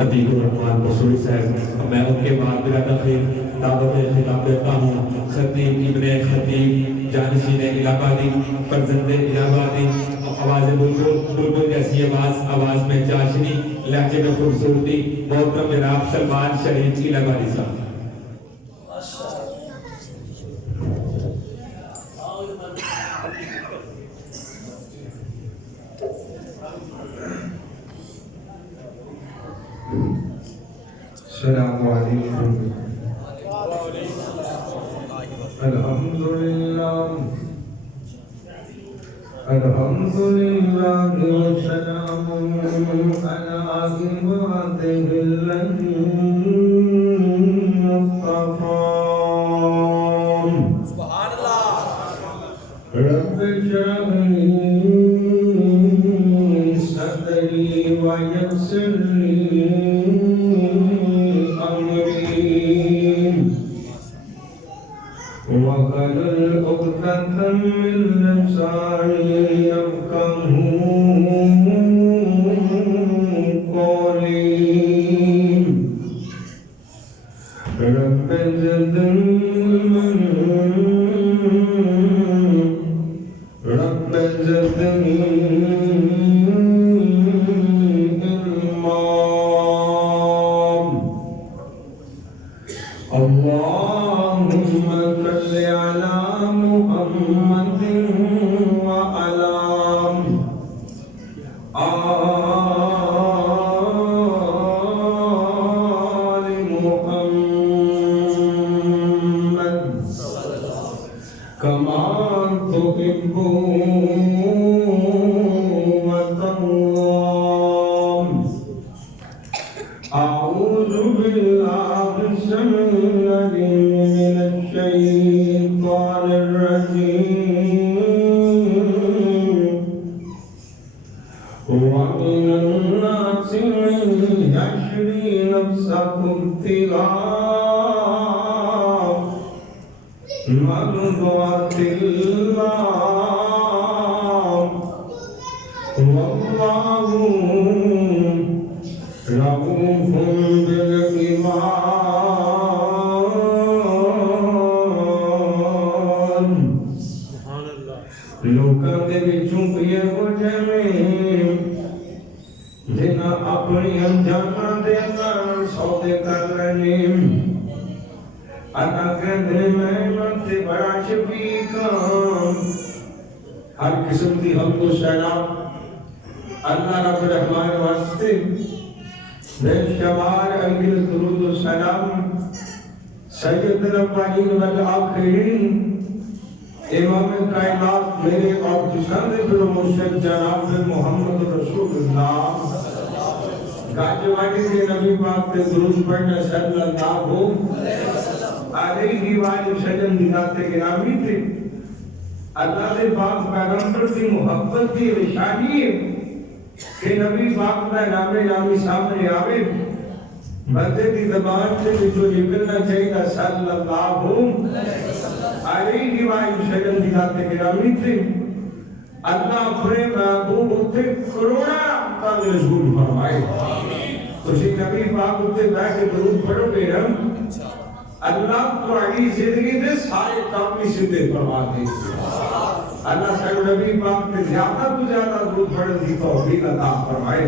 عتیق الرحمان بصری صاحب، میں ان کے بعد برادر خیر دعوت خطاب دیتا ہوں خطیب ابن خطیب جانشین الہ آبادی فرزند الہ آبادی آواز بلبل جیسی آواز میں چاشنی لہجے میں خوبصورتی محترم جناب سلمان شریف الہ آبادی صاحب. السلام علیکم. الحمدللہ والسلام علی عبادہ الذین اصطفیٰ. سبحان اللہ. رب اشرح لی صدری ویسر لی واحلل عقدة من لساني يفقهوا قولي. رب زدني علما. اللهم صل على محمد وعلى آل محمد كما تحب وترضى. أعوذ بالله السميع العليم من الشيطان الرجيم. ومن الناس من يشري نفسه ابتغاء مرضات الله والله رؤوف بالعباد. لوکاں دے وچوں کوئی ہو جاوے جنہاں اپنی انجاماں دے نال سودے کر لینے. اللہ کہندے میں تے بڑا شفیق ہاں. ہر قسم دی حمد و ثنا اللہ رب الرحمن واسطے. بے شمار انگل درود و سلام سید الاولین والآخرین امام کائنات میرے اور پسند پر مرشد جناب محمد رسول اللہ گاجوانی کے نبی پاک کے درود پڑھنا صلی اللہ علیہ وآلہ وسلم دکھاتے گرامی تھے. اللہ دے پاک پیغمبر کی محبت کی نشانی ہے کہ نبی پاک کا نامی سامنے آوے بندے دی زبان سے جو نکلنا چاہیے صلی اللہ علیہ وآلہ وسلم دی ذات گرامی تھے. اللہ اپنے محبوب اتنے کروڑا رحمتاں نزول فرمائے. تسی نبی پاک اتنے بیٹھ کے درود پڑھو گے نا اللہ تمہاری زندگی دے سارے کام بھی سیدھے فرما دے. اللہ صلی نبی پاک نے زیادہ تو زیادہ درود پڑھنے کی توفیق عطا فرمائے.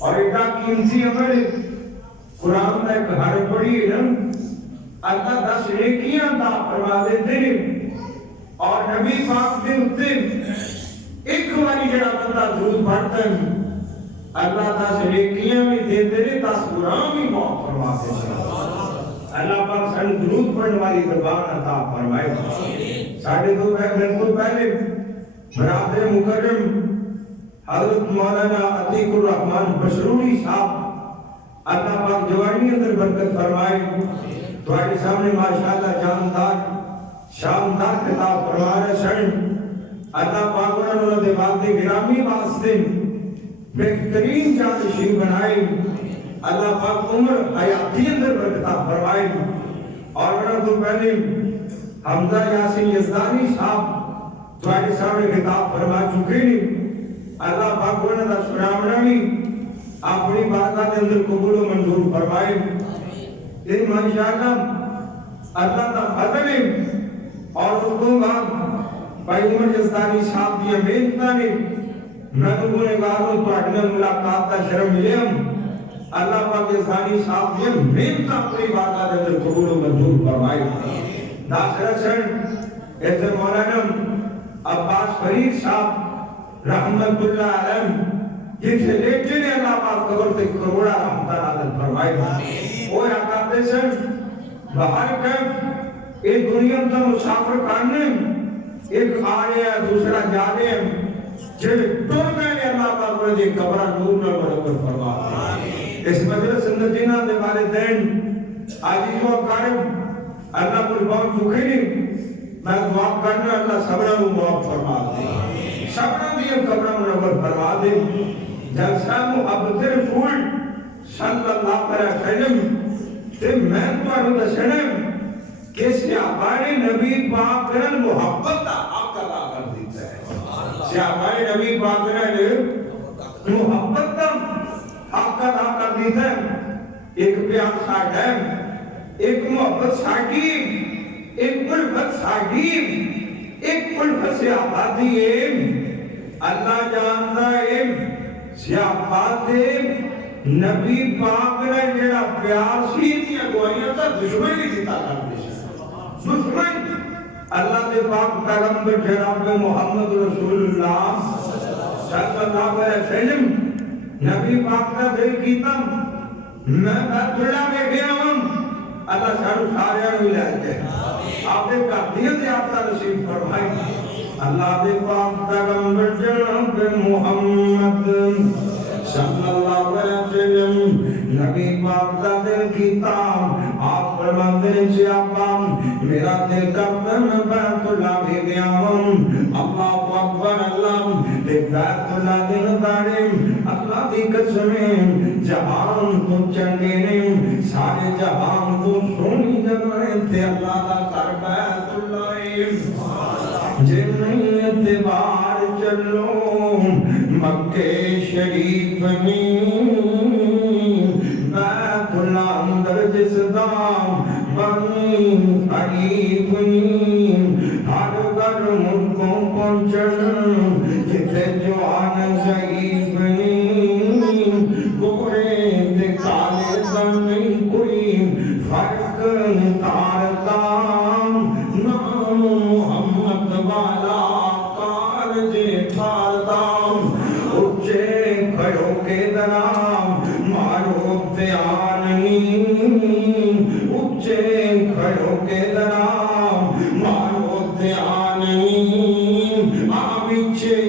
اور ایک قیمتی عمل قرآن میں ایک ہر پڑھی ہے نا اللہ 10 نیکیاں عطا فرما دیتے ہیں. اور نبی پاک دے اتنے ایک باری جڑا بندہ درود پڑھتا ہے اللہ 10 نیکیاں بھی دیتے ہیں 10 گناہ بھی معاف فرما دیتے ہیں. اللہ پاک سن درود پڑھنے والی زبان عطا فرمائے. ساڑھے 2 گھنٹے تو پہلے برادر مکرم حضرت مولانا عتیق الرحمان بشروری صاحب اللہ پاک جوانی اندر برکت فرمائے. تمہارے سامنے ماشاءاللہ جاندار شاندار خطاب فرما رہے سن. اللہ پاک انہوں نے بات گرامی واسطے بہترین جانشین بنائے. اللہ پاک عمر حیاتی اندر برکت فرمائے. اور انہوں تو پہلے حمزہ یاسین یزدانی صاحب تمہارے سامنے خطاب فرما چکے ہیں. اللہ پاک انہوں نے سنامنا بھی اپنی بارگاہ کے اندر قبول و منظور فرمائے ان ماشاءاللہ اللہ کا فضل ہے اور اس کو بھائی عمر جستانی صاحب دی محنتاں نے میں تو گنہگاروں تو اڈنا ملاقات کا شرف ملے ہم اللہ پاک جستانی صاحب دی محنتاں اپنی بارگاہ کے اندر قبول و منظور فرمائے داخلہ سن ایسے مولانا عباس فرید صاحب رحمت اللہ علیہ جن سے لیٹے نے اللہ پاک قبر سے کروڑا رحمت اللہ فرمائے وہ آقا سن باہر کر ایک دنیا کا مسافر کرنے ایک آ رہے ہیں دوسرا جا رہے ہیں جب ٹور گئے اللہ پاک نے جی قبرہ نور نہ برکت فرما اس مجلس سندتینہ دے والدین آجی جو اکارم اللہ پر بہت دکھے نہیں میں دعا کرنا اللہ صبرہ کو معاف فرما دے صبرہ دیئے قبرہ منور فرما دے جلسہ محبت رسول صلی اللہ علیہ وسلم تے میں تو انہوں دسنم کہ سیابانی نبی پاک کرن محبت دا حق ادا کر دیتا ہے سیابانی نبی پاک کرن محبت دا حق ادا کر دیتا ہے ایک پیار ساٹھ ہے ایک محبت ساٹھی ایک الفت ساٹھی ایک الفت سے آبادی ہے اللہ جانتا ہے سیابات نبی پاک نے جڑا پیار سی دیا گوائیاں تا دشمن کی دیتا کرتے ہیں دشمن اللہ دے پاک پیغمبر جناب محمد رسول اللہ صلی اللہ علیہ وسلم نبی پاک کا دل کیتا میں بیت اللہ میں گیا ہوں اللہ سارے سارے ملے آتے آپ نے قدیت سے آپ کا نصیب فرمائی اللہ دے پاک پیغمبر جناب محمد صلی اللہ علیہ وسلم نبی پاک کا دل کیتا آپ فرماتے ہیں کہ آقا میرا دل کرتا میں بیت اللہ بھی گیا ہوں اللہ اکبر اللہ دے بیت اللہ دل دارے اللہ دی قسمیں جہان تو چنگے نے سارے جہان تو سونی جگہیں تے اللہ دا کر بیت اللہ جن اعتبار چلو مکہ شریف میں بیت اللہ اندر جس دام بنی حریف ہر گھر ملکوں پہنچن جتے جوان ضعیف گورے دکھالے نہیں کوئی فرق تارتا نام محمد والا کارج ٹھارتا اچھے کھڑوں کے درام مارو پیاننی اچھے کھڑوں کے درام مارو پیاننی آمیچے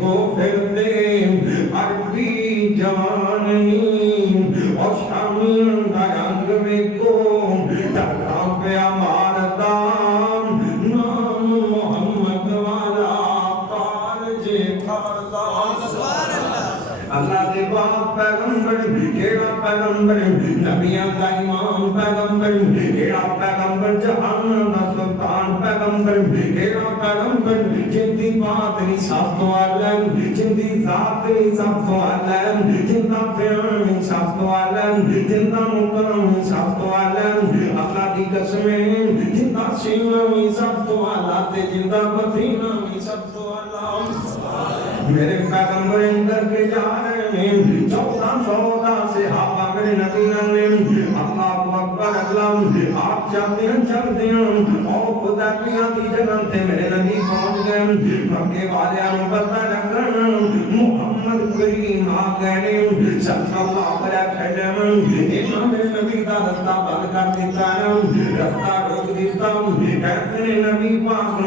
کو پھرتے عربی جواننی اور شامل درنگ میں کو ڈھکا پہ مارتا نام محمد والا کارج ٹھارتا اللہ دے پاک پیغمبر کیڑا پیغمبر نبیاں کا امام پیغمبر کیڑا پیغمبر جہان دا سلطان پیغمبر کیڑا پیغمبر جن دی بات نہیں سب تو عالم جن دی ذات نہیں سب تو عالم جن دا فعل سب تو عالم جن دا مقام سب تو عالم اللہ دی قسمیں جن دا سینہ سب تو عالم جن دا بطینہ سب تو عالم میرے پیغمبر اندر کے جا رہے ہیں 1400 صحابہ میرے نبی نے اللہ اکبر اللہ آپ چلتے ہیں اور خدا کیا کی جگہ تے میرے نبی پہنچ گئے مکے والے نے پتہ لگا محمد کریم آ گئے صلی اللہ علیہ وسلم انہوں نے نبی کا رستہ بند کر دیتا ہے رستہ روک دیتا کہتے ہیں نبی پاک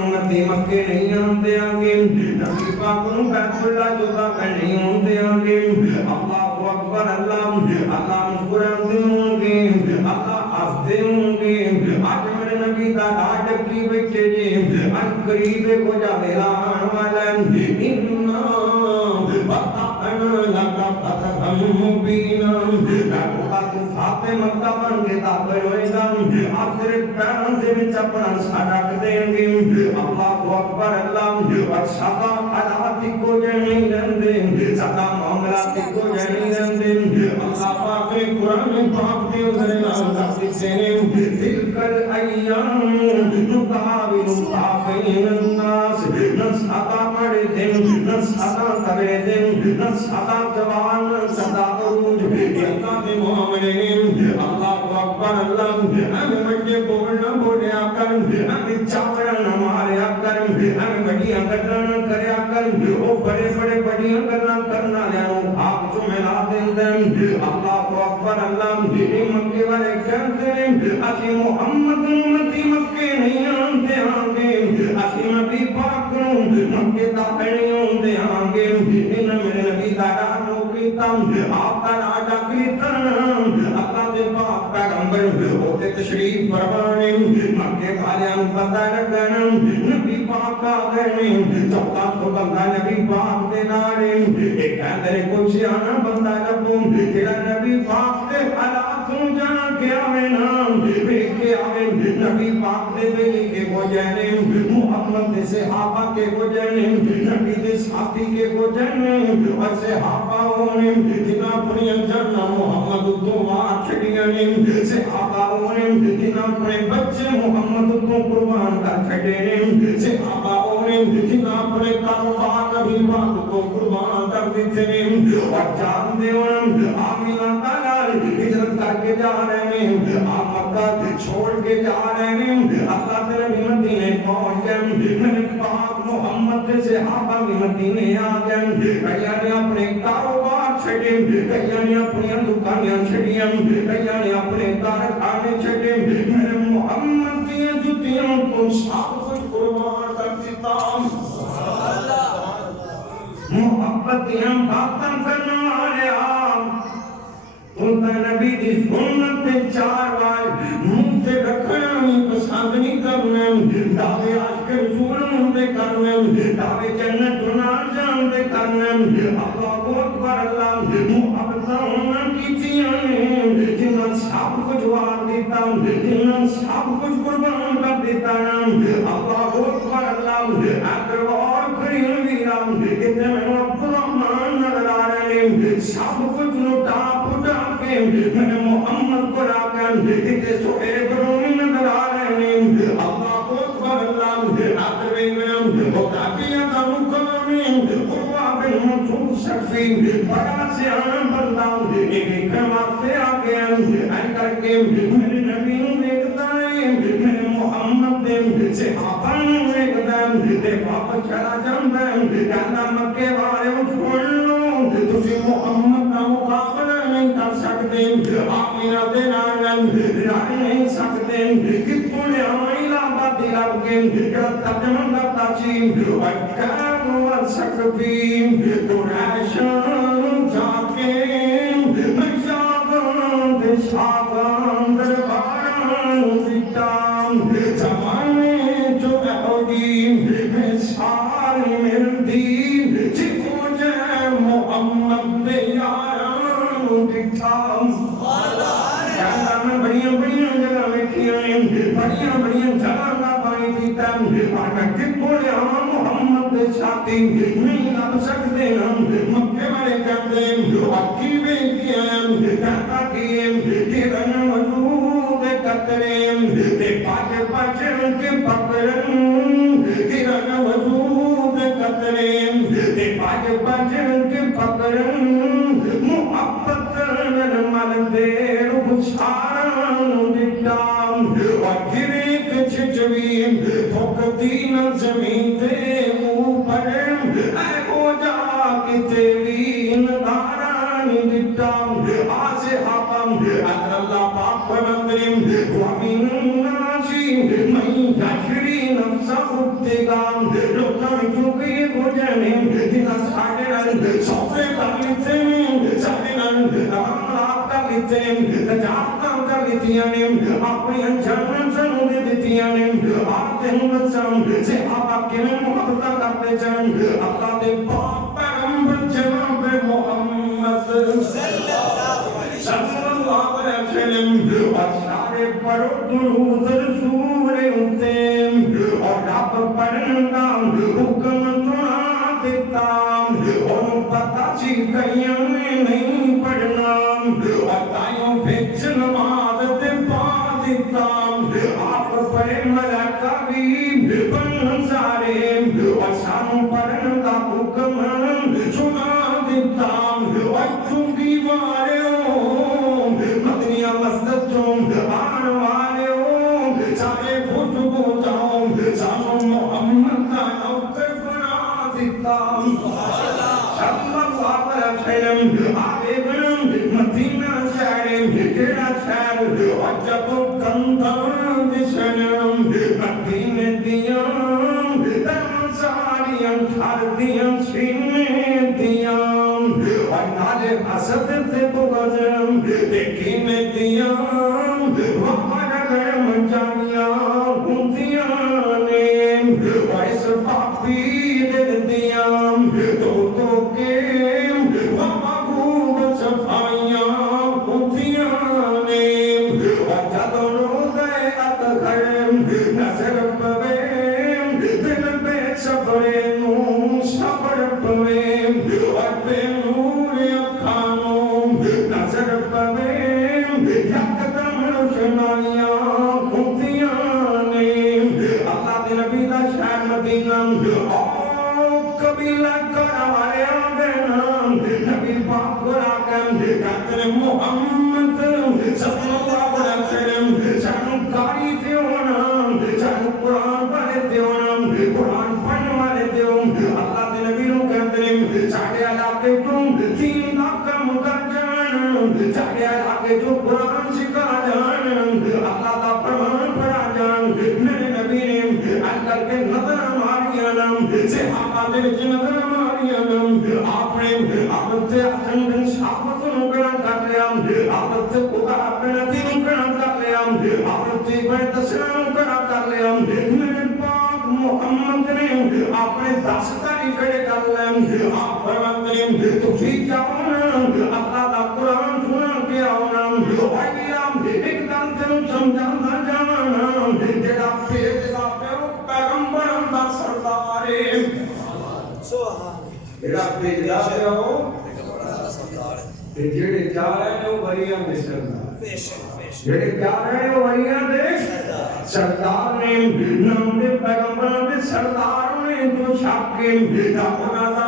مکے نہیں آتے آگے نبی پاک بیت اللہ جدا کرنی ہوندے آگے اللہ اکبر اللہ مسکراتے ہوں گے اللہ ہنستے ہوں گے آج میرے نبی کا ناٹک کی بیٹھے جی آج قریب کو جا میرا والا اننا فتحنا لکا فتحا مبینا لکا تو فاتح مکہ بن کے داخل ہوئے گا آپ تیرے پیروں سے بھی چپنا سڑک دیں گے اللہ اکبر اللہ اور سبا حالات کو جانی رندے سدا معاملات کو جانی رندے اللہ پاک نے قرآن پاک دے اندر نام دستے سے تلکل ایام نقابلها بین الناس نس عطا پڑے دن نس عطا کرے دن نس عطا جوان صدا عروج یہ اللہ دے معاملے اللہ اکبر اللہ ہمیں بڑے بولنا بولیا کر ہمیں چاپڑا نہ ماریا کر ہمیں بڑیاں گٹنا کریا کر وہ بڑے بڑے بڑیاں گٹنا کرنا لیانو آپ جو ملا دیں دیں اللہ اکبر اللہ یہ مکے والے کہتے ہیں اسی محمد امتی مکے نہیں آنتے آنگے اسی نبی پاک مکے داخلی آنتے آنگے انہا میرے نبی دارا نوکری تم آپ کا راجہ کریتا اللہ دے پاک پیغمبر ہوتے تشریف فرمانے مکے والیاں بندہ رکھنا نبی پاک آگئے چوکا تو بندہ نبی پاک دے دارے ایک اندر کوئی سیانا بندہ رکھوں تیرا نبی پاک دے حالاتوں جانا کیا میں نام بیک کے آوے نبی پاک دے بیلی کے کو جانے محمد دے صحابہ کے کو جانے نبی دے ساتھی کے کو جانے اور صحابہ ہونے جنا اپنی انجرنا محمد تو مار چھڑیانے صحابہ ہونے جنا اپنے بچے محمد تو قربان کر چھڑینے صحابہ ہونے جنا اپنے کاروبار نبی پاک کو قربان کر دیتے اور جان دے آمینہ تعالی ہجرت کر کے جا رہے ہیں آپ مکہ چھوڑ کے جا رہے ہیں اللہ تیرے بھی مدینے پہنچ گئے میں نے پاک محمد سے صحابہ بھی مدینے آ گئے کئیاں نے اپنے کاروبار چھڑے کئیاں نے اپنی دکانیاں چھڑیاں کئیاں نے اپنے کارخانے چھڑے میرے محمد کی جوتیوں کو سب کچھ قربان کر دیتا محبتیاں باتاں کرنا والے انتا نبی دی سنت تے چار بار منہ تے رکھنا نہیں پسند نہیں کرنا دعوے عاشق رسول دے کرنا دعوے جنت نال جان دے کرنا اللہ اکبر اللہ محبتاں ہونا کیتیاں جنہاں سب کچھ وار دیتا جنہاں سب کچھ قربان کر دیتا اللہ اکبر اللہ اگر اور کریم ویرام اتنے میں عبدالرحمن نظر آ رہے ہیں سب کچھ لٹا پٹا کے میں محمد کو راکن اتنے سوئے گرومی نظر آ رہے ہیں اللہ اکبر اللہ آخر میں وہ کافیہ کا مقامی قربہ بن منصور شخصی بڑا سے آن بندہ ایک کمات سے آگے این کر کے میرے نبی دیکھتا ہے میرے محمد دے صحابہ دیکھتا ہے دے واپس چلا جاندہ ہے کہنا مکے والے اٹھوڑ لو تجھے محمد کا مقابلہ نہیں کر سکتے آمینہ دے نارن رائے نہیں سکتے کتوں نے ہمیں لابا دیا کے کہ تجمن کا تاچیم وَكَانُ وَالسَّقْفِيم قُرَيْشَانُ جاکیم مجابان دے شاگان درباران دیتام زمانے جو احدیم میں ساری مردیم چکو جے محمد دے یاران دیتام کہتا میں بڑیاں جگہ بیٹھیاں بڑیاں جگہ نہ پائی دیتام اور میں کتوں نے محمد دے ساتھی نہیں لب سکتے مکے والے کہتے اور کی بیٹیاں کہتا کہ رن وجود قطریں دے پاچ کے پکڑن کہ رن وجود قطریں دے پاچ کے پکڑن محبت نرمل دیر بچھارن دیتام اور گرے کچھ جویم بھوکتی نہ زمین دے اوپر اے ہو جا کے تیرین داران دیتام آسے حاپم اگر اللہ پاک فرمندرم وَمِنْ نَاسِ مَنْ يَشْرِي نَفْسَهُ ابْتِغَاءَ لوکاں کیونکہ یہ ہو جانے جنہاں ساڑھے رن سوپے کر لیتے ہیں ساڑھے رن امامات کر لیتے ہیں نجات کر لیتیاں نے اپنی انجان سنو دے دیتیاں نے آتے ہیں بچم سے آپ کے میں محبتہ کرتے جائیں اللہ دے پاک پیغمبر جناب محمد صلی اللہ علیہ وسلم اور سارے پر درود رسول ہوتے اور رب پڑھنا حکم سنا دیتا کئیوں نے نہیں پڑھنا اور تائیوں بھیچ نماز تے پا دیتا آپ پڑھے ملائکہ بھی پڑھن سارے اور سانوں پڑھن کا حکم سنا دیتا اور چونکی والے ہو مدنیہ مسجد چون آن والے ہو سارے بھوٹ کو جاؤ سانوں محمد کا نوکر بنا دیتا صلی اللہ علیہ وسلم آگے بنم مدینہ شہر کیڑا شہر اور جب کندان دشنم مدینہ دیاں تم ساریاں تھار دیاں سینے دیاں اور نالے حسد تے بغضم لیکن دیاں وہاں گرم جانیاں ہوندیاں نے اور اس پاپی دل دیاں تو کے وہاں خوب صفائیاں ہوندیاں نے اور جدو روزے اتغرم نظر پویم دل بے صبریں صبر پویم اور بے نور اکھانوں نظر پویم یکدم روشنائیاں ہوندیاں نے اللہ دے نبی دا شہر مدینہ قبیلہ کرارے آگے نبی پاک قرآن کہتے محمد صلی اللہ علیہ وسلم سانو کاری تھے ہونا سانو قرآن پڑھے تھے ہونا قرآن پڑھنے والے تھے ہونا اللہ دے نبی نو کہتے ہیں ساڑھے علاقے تم تین کم کر جان ساڑھے علاقے جو قرآن سکھا جان اللہ دا فرمان پڑھا جان میرے نبی نے اندر کے نظر ماریاں صحابہ دے نظر ماریاں آپ نے عبد حسن بن ثابت نو کڑا کر لیا عبد خدا بن دین کڑا کر لیا عبد بن تسلیم کڑا کر لیا میرے پاک محمد نے اپنے دستاری کھڑے کر لیا آپ فرماتے ہیں تسی جاؤ نا اللہ دا قرآن سنا کے آؤ نا ایک دم تینوں سمجھانا جانا جڑا بھیجدا پیو پیغمبراں دا سردار ہے جڑا بھیجدا پیو تے جڑے جا رہے نے وہ ولیاں دے سردار جڑے جا رہے نے وہ ولیاں دے سردار نے نام دے پیغمبراں دے سردار نے جو شاکم انہاں دا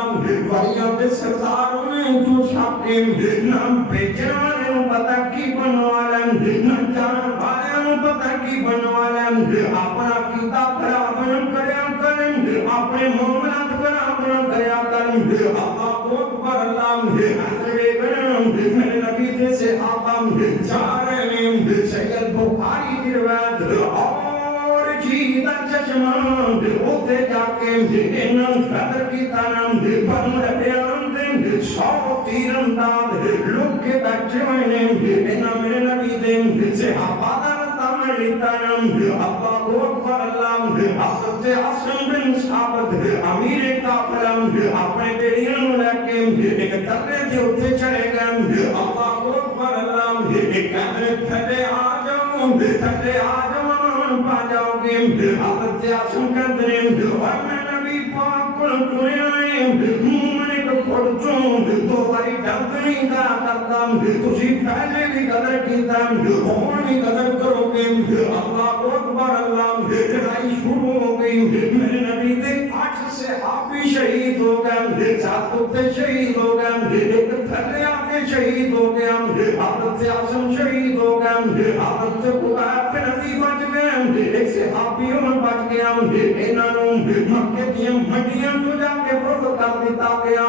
ولیاں دے سردار نے جو شاکم نام بھیجن والے نوں پتہ کی بنوالن نہ جان والے نوں پتہ کی بنوالن اپنا کیتا خراب نہ کریا کرن اپنے معاملات خراب نہ کریا کرن اللہ اکبر اللہ اندرے گرم میرے نبی دے صحابہ جا رہے ہیں سید بخاری کی روایت اور جیدہ چشمہ اوتے جا کے انہاں قدر کی تنم بن بیان دن 100 تیر انداز لوگ کے بیٹھے ہوئے نے انہاں میرے نبی دے صحابہ دا تامر لیتنم اللہ اکبر اللہ حضرت حسن بن ثابت امیر کافرم اپنے بیڑیاں لے کے ایک درے دے اوتے چڑھے گئے اللہ اکبر اللہ ایک کہنے تھلے آ جاؤ پا جاؤ گے حضرت حسن کہتے ہیں اور میں نبی پاک کو چنے آئے میں کو پڑھوں تو باری ڈھنگ نہیں کرتا تسی پہلے بھی قدر کیتا اور بھی قدر کرو گے اللہ اکبر اللہ لڑائی شروع ہو گئی میرے نبی دے 8 صحابی شہید ہو گئے 7 کتے شہید ہو گئے ایک تھلے آ کے شہید ہو گیا حضرت حسن شہید ہو گئے حضرت خبیب بن نبی بچ گئے ایک صحابی عمر بچ گیا انہاں نوں مکے دی منڈیاں تو جا کے فروخت کر دیتا گیا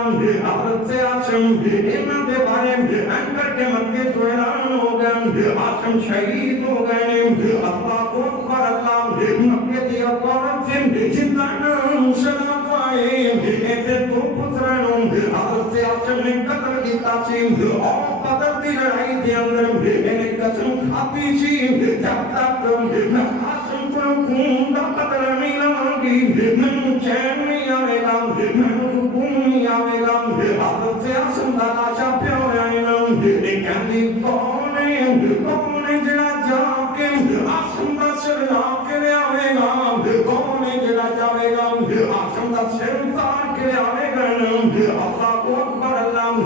حضرت حسن انہاں دے بارے انکر کے مکے تو اعلان ہو گیا حسن شہید ہو گئے اللہ اکبر اللہ مکے دی عورت جندا نام سنا پائے ایتھے دو پترانوں حضرت حسن نے قتل کیتا سی اور بدر دی لڑائی دے اندر انہیں قسم کھاتی سی جب تک میں حسن کو خون دا قطرہ نہیں لواں گی میں چین نہیں آئے گا میں سکون نہیں آئے گا حضرت حسن دا لاشا پیا ہوئے نا ایک کہندی کون ہے جڑا جا کے حسن دا سر لا کے لے آئے گا کون ہے جڑا جاوے گا حسن دا سر اتار کے لے آئے گا اللہ اکبر اللہ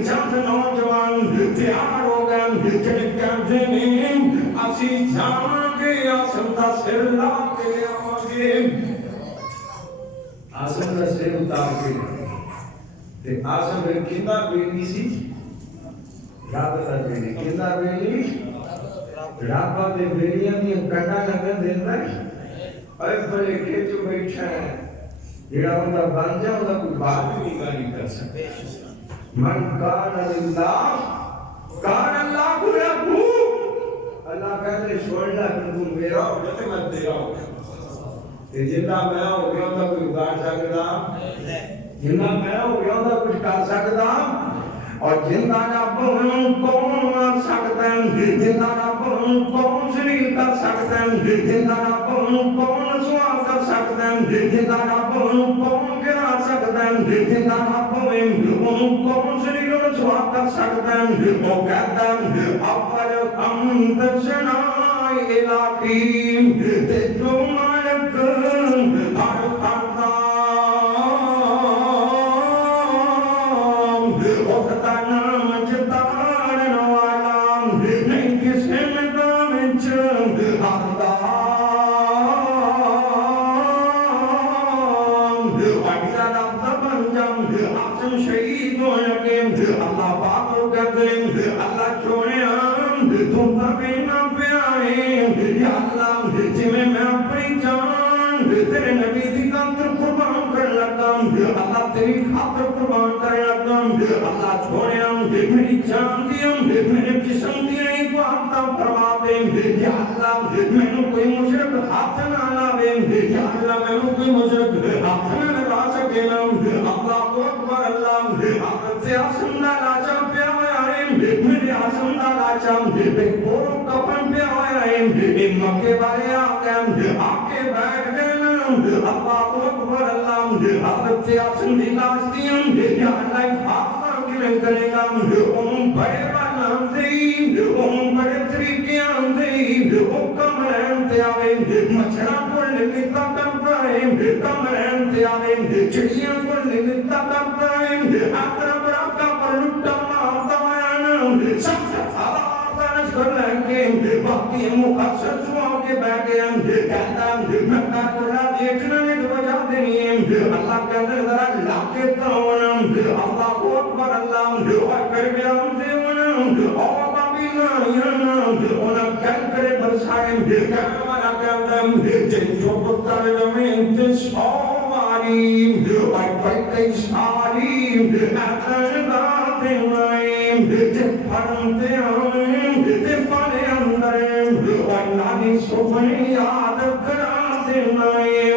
چند نوجوان تیار ہو گئے جڑے کہتے ہیں اسی جان کے آسم دا سر لا کے آگے آسم دا سر اتار کے تے آسم میں کندہ بیلی سی یاد دا بیلی کندہ بیلی رابطہ دے بیلیاں دی کٹا لگن دیتا ہے اور بڑے کھیچو بیٹھا ہے جڑا بندہ بن جائے انہاں کوئی بات بھی نہیں کر سکتے من کان اللہ کان اللہ کو ربو اللہ کہتے چھوڑنا کہ تم میرا ہو گیا تو میں تیرا ہو گیا تے جنہ میں ہو گیا انہاں کوئی اتار سکتا جنہ میں ہو گیا انہاں کچھ کر سکتا اور جنہ رب کون مار سکتا ہے جنہ رب کون شریف کر سکتا ہے جنہ رب کون سوال کر سکتا ہے جنہ رب کون گرا سکتا ہے جنہ رب کون شریف سوال کر سکتا ہے وہ کہتا ہے اپر امت شنائی علاقیم تے جو مالک ہر خردام وقتا نام جتارن والا نہیں کسی مدام چم آدام اگلا رب بنجم آسم شہید ہو یقین اللہ پاک کو کہتے ہیں اللہ چھوڑے ہم تم تبینہ پہ آئے یا اللہ جی میں اپنی جان تیرے نبی دی خاطر قربان کر لگا اللہ تیری خاطر قربان کر لگا اللہ چھوڑے ہم میری جان دی ہم میرے جسم دی نہیں کو آتا فرما دیں یا اللہ میں نے کوئی مشرک ہاتھ نہ لاوے یا اللہ میں نے کوئی مشرک ہاتھ نہ لگا سکے نا اللہ اکبر اللہ آپ سے آسم دا لاچا پہ آئے میرے آسم دا لاچا بے پوروں کپن پہ آئے مکے والے آکے بیٹھ گئے اللہ اکبر اللہ حضرت آسم دی لاش دیا یا اللہ فاطمہ کلیں کرے گا ان بڑے بانام دیں ان بڑے طریقے آندیں وہ کم رہنتے آویں مچھرہ کو لگتا کرتا ہے کم رہنتے آویں چڑیاں کو لگتا کرتا ہے اقرب رکھا پر لٹا مارتا ہے سب سے آدھارتانش کر لیں وقتی مخصر سواه کے بیٹھے ہیں کہتا میں کہتا دیکھنا ایک وجہ دینی ہے اللہ کہتا ذرا لاکے تاونم اللہ اکبر اللہ اور کربی ہم سے ونم اور بابی نائیانا انہا کہل کرے برسائیں کہنا وانا کہتا جن جو پتر جمین تشواری اور پیتے شاری اعتن داتے مائیں جن پھرمتے آمیں تے پانے اندریں اور نانی سبنی یاد کراتے مائیں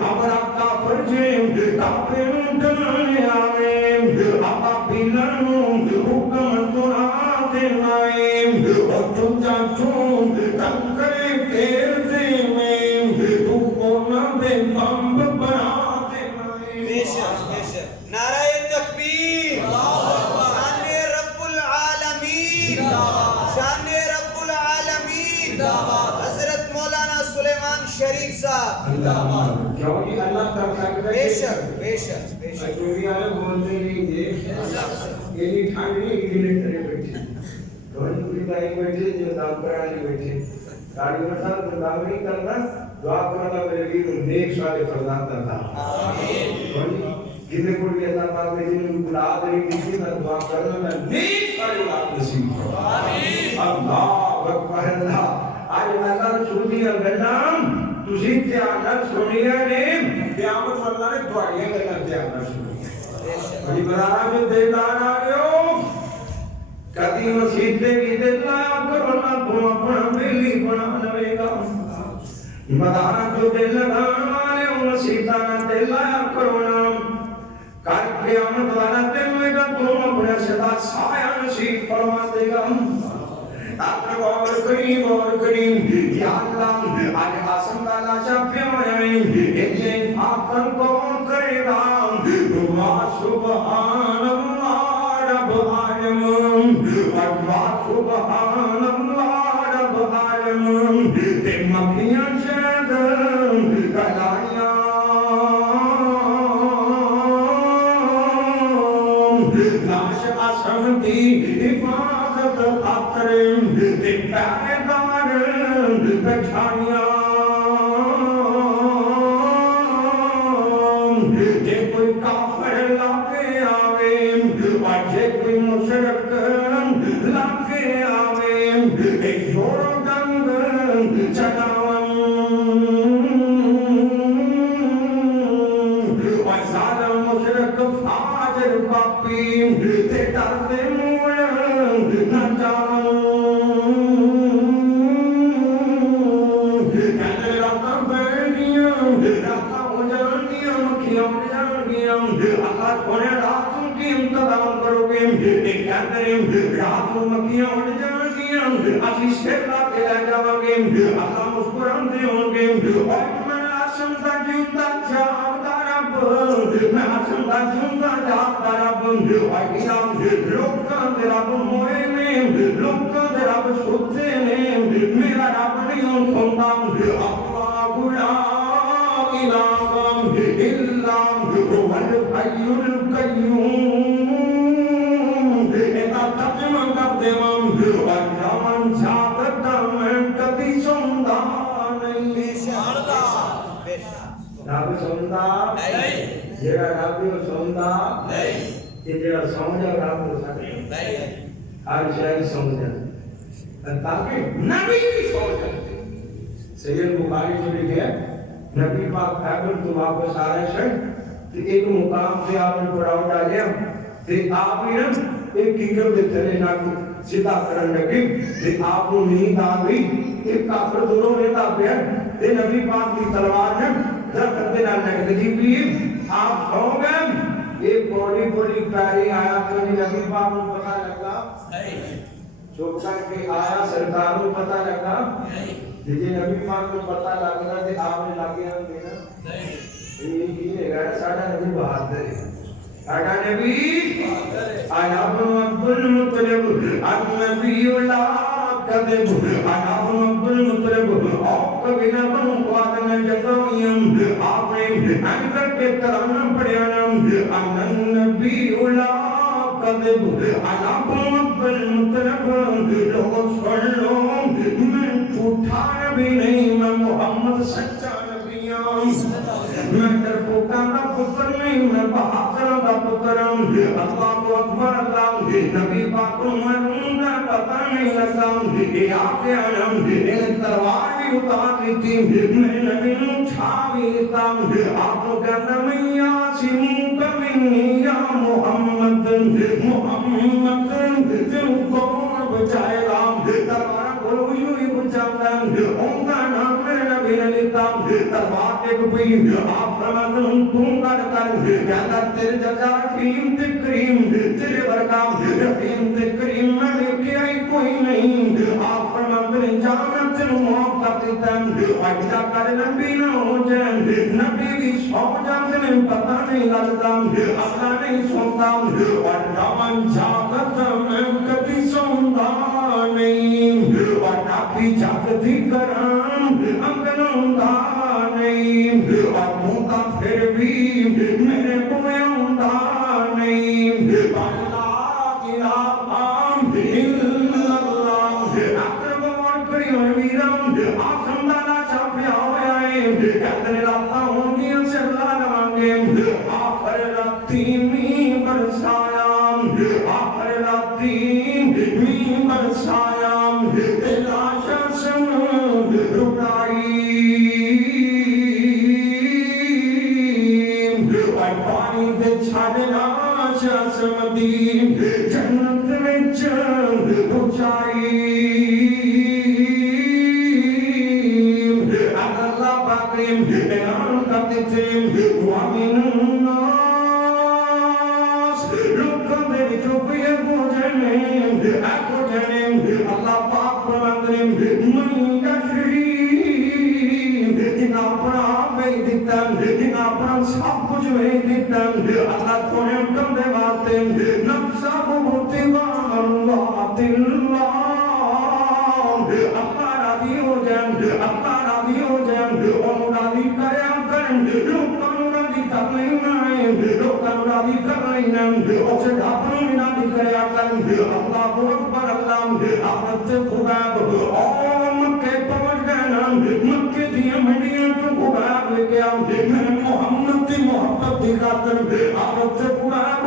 ابرا کافر جیم کافروں ڈنانے آمیں ابا پیلنوں حکم سناتے مائیں اور چنچا چون کنکرے کیرتے میں تو کونا دے بمب بناتے مائیں بیشک نعرہ تکبیر شان رب العالمین شان رب العالمین حضرت مولانا سلیمان شریف صاحب کیونکہ اللہ کر سکتا ہے بیشک بیشک بیشک چوری والے بولتے نہیں یہ نہیں ٹھانڈ نہیں گلے کرے بیٹھے دونی پوری تائی بیٹھے جو دام کرانے بیٹھے داڑی مرسال تو دام نہیں کرنا دعا کرنا میرے لیے نیک سالے فرزان کرتا دونی جنہیں کوئی بھی اللہ پاک میں جنہیں بلا دیں کسی میں دعا کرنا میں نیک سالے اولاد نصیب اللہ اکبر اللہ آج میں اللہ سنی گنام تسی تیانت سنیا نے قیامت اللہ نے دعائیاں کرنا تیانت سنی بڑی برانا جو دیدار آئیو کدی مسیح دے بھی دیدار کرونا تم اپنا بیلی بنا لوے گا مدارہ جو دے لگان والے مسیح دانا دے لایا کرونا کار قیامت والا دے ہوئے گا تم اپنے صدا سایہ نصیب فرما دے گا آپ غور کریم یا اللہ آج آسم کا لاشا پیائیں انہیں آقن کون کرے گا دعا سبحان اللہ رب عالم دعا سبحان اللہ رب عالم تے مکھیاں شہد کلائیاں لاش آسم جان دی حفاظت خاطر تے پہرے دار پچھانیاں جے کوئی کافر لاکے آوے اور جے کوئی مشرک لاکے آوے ایک جوڑو جنگ چلاون اور ظالم مشرک فاجر پاپی تے ڈردے موڑ نہ جاون کہنے راتا بیٹیاں راتا ہو جانیاں مکھیاں ہو جانیاں اللہ تھوڑے راتوں کی انتظام کرو گے ایک کہتے ہیں راتوں مکھیاں ہو جانیاں اسی سر لاکے لے جاؤ گے اللہ مسکران دے ہوں گے اور میں آسم دا جیتا جاگتا رب میں آسم دا جیتا جاگتا رب اور ایرام لوکاں دے رب موئے نے لوکاں دے رب سوتے نے میرا رب نہیں ہوں سنتا اللہ لا الہ الا هو الحی القیوم ایتا ترجمہ کر دے اور جامن جاگتا میں کبھی سنتا نہیں رب سنتا نہیں جیڑا رب سنتا نہیں یہ جیڑا سمجھا رب کو سکتے ہر شاید سمجھا تاکہ نبی بھی سمجھا سید بخاری جو لکھے نبی پاک خیبر تو واپس آ رہے شد ایک مقام سے آپ نے پڑھاؤ ڈالیا آپ نے ایک کیکر دے تھلے ناکو سیدھا کرن لگے آپ نے نیند آ گئی ایک کافر دونوں نے تاپیا نبی پاک کی تلوار نے درخت دے نال لگ دی بھی آپ سو گئے ایک بڑی بڑی پیاری آیا تو نبی پاک کو پتہ لگا چھوٹ کر کے آیا سرکار کو پتہ لگا جی نبی پاک کو پتہ لگنا تے آپ نے لاگے ہم دینا یہ کی ہے گا ساڈا نبی بہادر ہے ساڈا نبی آیا ابن المطلب النبی لا کذب آیا ابن المطلب آپ کبھی نہ بنو قادم جزویم آپ نے انکر کے ترانم پڑھیا نام النبی لا کذب آیا ابن المطلب لوگوں سن لو میں جھوٹا نبی نہیں میں محمد سچا نبی ہوں میں ڈرپوکاں دا پتر نہیں میں بہادراں دا پتر ہوں اللہ اکبر اللہ نبی پاک کو مروں دا پتہ نہیں لگا یہ آتے آیا ایک تلوار بھی اتار لیتی میں نبی نو چھا بھی لیتا آپ کو کہتا میں یاسم کمنی یا محمد محمد تیرو کون بچائے گا تلوار کھولو یوں ہی بچاتا ان کا نام میرے نبی نے لیتا تلوار ایک بھی آپ فرماتا تم کا کہتا تیرے جزا رحیم تے کریم تیرے برکام رحیم تے کریم میں دیکھے آئی کوئی نہیں آپ فرماتے ہیں جانا تیرے معاف کر دیتا اجزا کر نبی نہ ہو جائے نبی بھی سو جاتے ہیں پتہ نہیں لگتا اللہ نہیں سنتا اور دامن جاگتا میں کبھی سنتا نہیں اور نبی جاگتی کرام انگنوں دا نہیں اور موتا پھر بھی میرے کوئے ہوندا نہیں اللہ الہ الا اللہ اکرم اور کریم ویرم آسم دانا چھاپیا ہویا ہے کہتے راتا ہونگی سے اللہ نمانگے آخر راتی می برسایا آخر راتی می برسایا تلاشا سم رکائی اور پانی دے چھاڑنا شاسمدی جنت وچ اونچائی اللہ باقیم اعلان کرتے تھے وَمِنَ النَّاسِ لوگوں دے وچوں کوئی اگو جانے اللہ پاک فرماتے ہیں من یشری جنہ اپنا آپ ہی دیتا جنہ اپنا سب کچھ ہی دیتا اللہ سونے کم دے باتیں نفسہ کو بھتیوا مرضات اللہ اللہ راضی ہو جائیں اللہ راضی ہو جائیں اور راضی کریں لوگوں راضی کر نہیں نائیں لوگوں راضی کر نہیں نائیں اور سے ڈھاپنوں میں راضی کریں فرمایا کر اللہ اکبر اللہ حضرت خباب اور مکے پہنچ گئے نا مکے دیا منڈیاں تو خباب لے کے آؤ میں محمد کی محبت کی خاطر حضرت خباب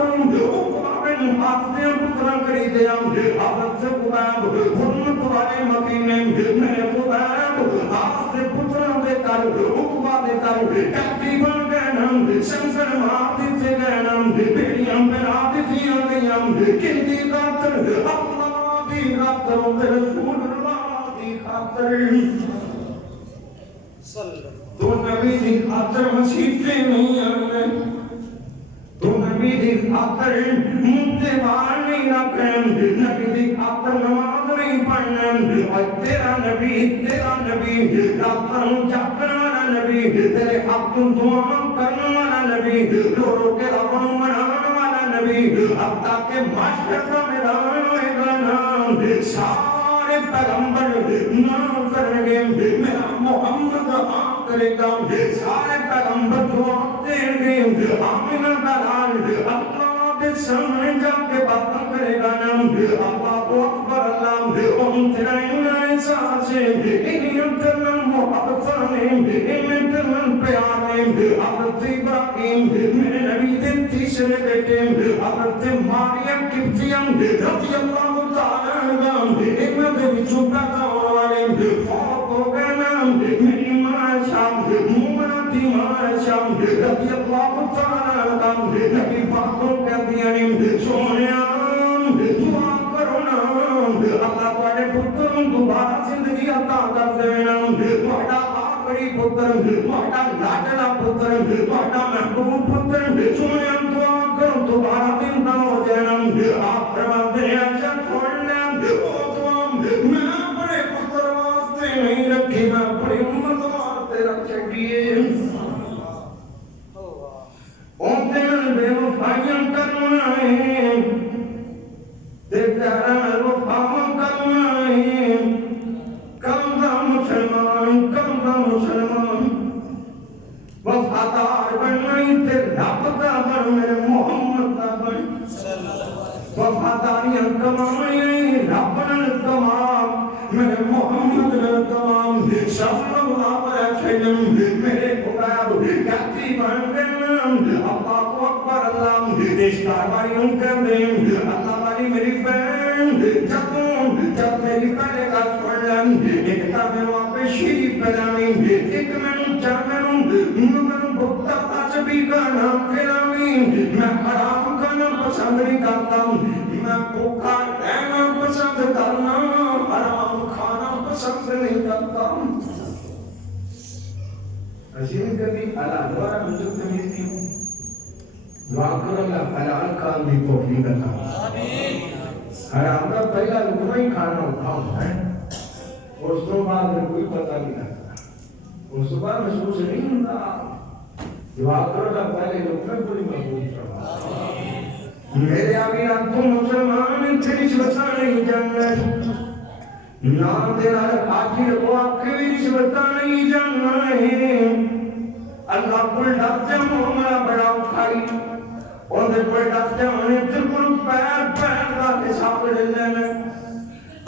حافظ پترا کری دیا حضرت خباب حرمت والے مدینے میں خباب حافظ پترا دے کر عقبہ دے کر کہتی بن گئے نا شمسر مار دیتے گئے نا بیڑیاں پہنا دیتی گئیاں کہتی خاطر اللہ کی خاطر رسول اللہ کی خاطر تو نبی کی خاطر مسیحے نہیں آنے تو نبی کی خاطر منہ سے باہر نہیں رکھیں نبی کی خاطر نماز نہیں پڑھیں اور تیرا نبی راتوں جاگنے والا نبی تیرے حقوں دعا کرنے والا نبی رو رو کے ربوں منانے والا نبی اب تاکہ معاشرت کا میدان ہوئے گا نام سارے پیغمبر نام کریں گے میرا محمد آم کرے گا سارے پیغمبر دعا دیں گے آمینہ دلال اللہ کے سامنے جا کے باتاں کرے گا نام اللہ اکبر اللہ ہم تیرا احساس ہے انہیں ترنم محبتانے انہیں ترنم پیانے حضرت ابراہیم میرے نبی دے تیسرے بیٹے حضرت مریم قبطیہ رضی اللہ تعالیٰ عنہ انہیں دے وچوں پیدا ہونے والے فوت ہو گئے نام میری ماں شام مومنہ دی ماں شام رضی اللہ تعالیٰ عنہ نبی پاکوں کہتی ہیں سونیا دعا کرو نام اللہ تواڈے پتر دوبارہ زندگی عطا کر دے نام تواڈا آخری پتر تواڈا لاڈلا پتر تواڈا محبوب پتر سونیا دعا کرو دوبارہ زندہ ہو جائے نام آپ فرماتے ہیں اچھا چھوڑ لیں او دعا میں اپنے پتر واسطے نہیں رکھی میں اپنی امت واسطے رکھ چکیے اون دن بے وفائیاں کرنا ہے دیکھا میں وفاواں کرنا ہے کم دا مسلمان وفادار بننا ہی تے رب دا بن میرے محمد دا بن وفاداریاں کمائیں رب نال کمام میرے محمد نال کمام صلی اللہ علیہ وسلم میرے خدا کہتی بن گئے اللہ اکبر اللہ اشتار باری ان کر دیں اللہ باری میری بہن جب میری پہلے کا پڑھن ایک تا میں واپس شیری پہلانی ایک میں چرمنوں مگن بھکتا تاجبی کا نام کھلاوی میں حرام کا نام پسند نہیں کرتا میں بھوکا رہنا پسند کرنا حرام کھانا پسند نہیں کرتا عظیم کبھی اللہ دوارا مجھے تمیزی ہوں دعا کر اللہ حلال کام دی توفیق عطا آمین حرام کا پہلا لقمہ ہی کھانا اٹھاؤں ہے اس تو بعد کوئی پتہ نہیں لگتا اس تو بعد محسوس نہیں ہوتا دعا کر اللہ پہلے لقمہ کوئی محسوس کروا میرے آگے آپ تو مسلمان تیری شبتا نہیں جاننا نام تیرا رکھاتی رکھو آپ کے بھی رشوتہ نہیں جاننا ہے اللہ پر ڈاکتے ہمارا بڑا اکھائی اور در پر ڈاکتے ہمیں ترکل پیر کا حساب لے لینا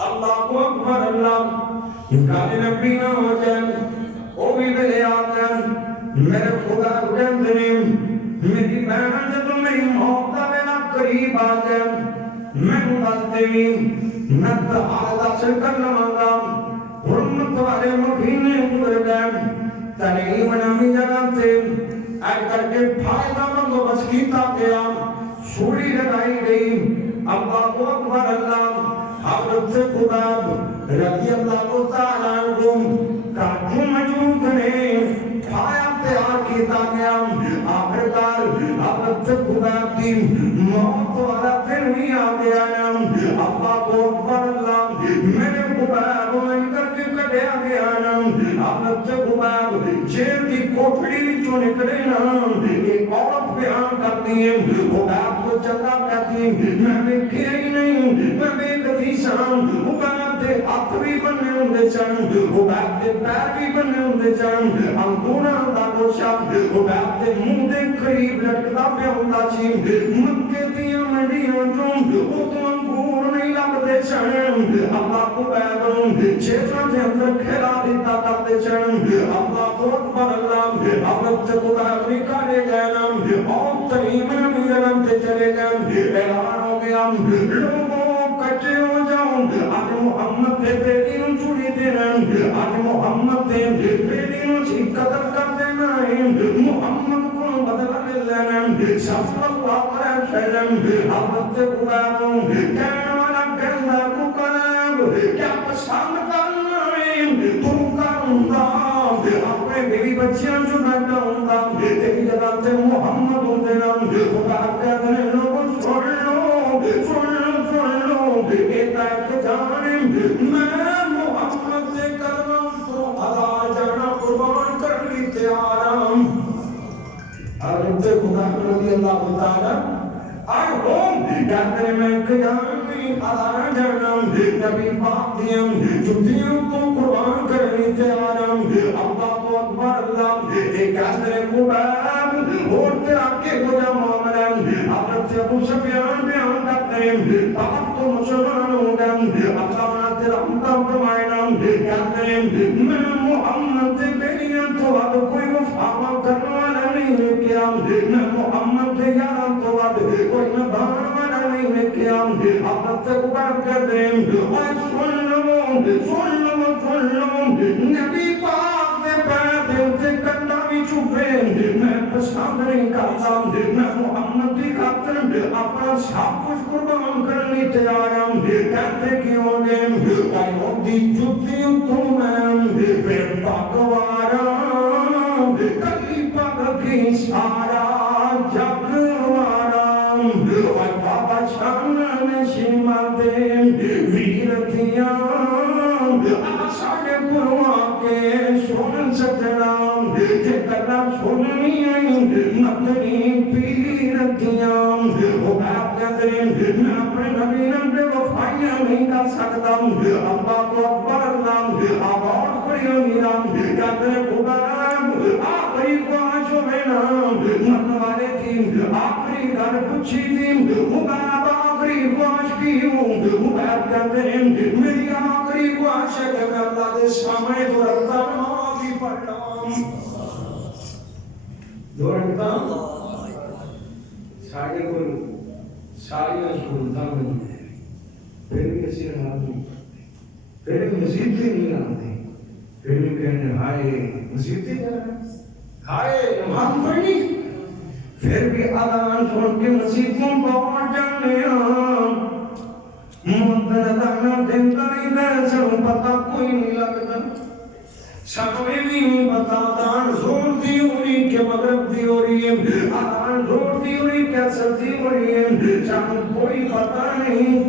اللہ کو اکبر اللہ کالی نبی نہ ہو جائے وہ بھی میرے آتے ہیں میرے خدا اجن دنیم میری بہن جب میری موت کا میرا قریب آ جائے میں بولتے بھی میں تو آدھا سے کرنا مانگا حرمت والے مبینے جڑ گئے تنہی منامی جگہ سے اے کر کے فائدہ مندو بس کیتا گیا سوڑی لگائی گئی اللہ اکبر اللہ حضرت خباب رضی اللہ تعالیٰ عنہ کاجو مجود نے کھایا تیار کیتا گیا آخرکار حضرت خباب کی موت والا پھر بھی آ گیا اللہ اکبر اللہ میرے خباب کر کے کٹیا گیا حضرت خباب جیل کی کوٹڑی جو نکلے ایک عورت بیان کرتی ہے خباب کو چلا کہتی ہے میں دیکھے ہی نہیں میں بے کدھی شام خباب دے ہاتھ بھی بننے ہوندے چن خباب دے پیر بھی بننے ہوندے چن انگونا دا گوشا خباب دے منہ دے قریب لٹکتا پہ ہوندا سی مکے دیاں منڈی گلیوں چوں اتوں انگور نہیں لگتے سن اللہ کو بیدوں چھیتوں کے اندر کھلا دیتا کرتے سن اللہ کو اکبر اللہ حضرت خدا افریقہ لے گئے نام اور تریم نبی جنم سے چلے گئے اعلان ہو گیا لوگوں کٹے ہو جاؤں آج محمد دے بیٹی نوں چھوڑی دینا آج محمد دے بیٹی نوں چھ قدر کر دینا محمد کو بدلہ لے لینا صلی اللہ علیہ وسلم حضرت خدا کو کہنے والا کہنا کو کلام کیا پسند کرنا ہے تو کروں اپنے بیوی بچیاں جو بیٹھا ہوں گا تیری جگہ سے محمد ہوں دینا خدا کہتے ہیں لوگوں سن لو ایک آیت جانے میں محمد سے کلمہ تو ادا جانا قربان کرنی تیارم حضرت خدا رضی اللہ تعالیٰ آئے ہوں کہتے ہیں میں قیامی ادا جانا نبی پاک دیم جتیوں کو قربان کرنی تیارم اللہ کو اکبر اللہ ایک کہتے ہیں قباب اور تیرا کے گجا معاملہ حضرت ابو سفیان بیان کرتے ہیں پاک تو مسلمان ہوں گا اللہ نے تیرا ہمتا فرمائنا کہتے ہیں میں محمد سے بیریاں تو اب کوئی وفاقہ کرنے والا نہیں ہے کیا میں محمد سے یاران تو اب کوئی نبھانا والا نہیں ہے کیا حضرت سے قبار کرتے ہیں اور سن لو نبی پاک سے پیدے سے کنڈا بھی چھپے میں پسند نہیں کرتا میں محمد کی خاطر اپنا سب کچھ قربان کرنی تیارم کہتے کیوں گے اور دی جتیوں تمہیں پھر پاکوارا کلی پاک کی سارا جگوارا اور بابا شانہ شیمہ دے ویرتیاں آسانے قرآن کے سن سجنام جتنا سننی نتنی پیرتیاں وہ باپ کہتے ہیں میں اپنے نبی نبی وفائیاں نہیں کر سکتا اللہ کو اکبر اللہ آباد کریوں میرام کہتے ہیں قباب آخری خواہش ہوئے نام من والے تھی آخری گھر پچھی تھی قباب آخری خواہش کی ہوں قباب کہتے ہیں میری آخری خواہش ہے کہ میں اللہ دے سامنے دورتا نمازی پڑھتا دورتا ساڑھے کو ساڑھے سنتا نہیں ہے پھر بھی کسی رہا نہیں پھر بھی مسیحی نہیں آتے پھر بھی کہنے ہائے مسیحی کہہ رہے ہیں ہائے نماز پڑھنی پھر بھی اذان سن کے مسیحوں پہنچ جانے مددانا دنتا نہیں دے سن پتا کوئی نہیں لگتا سنوے نہیں پتا دان زور دی ہوئی کہ مغرب دی ہو رہی ہے آدان زور دی ہوئی کہ سردی ہو رہی ہے سن کوئی پتا نہیں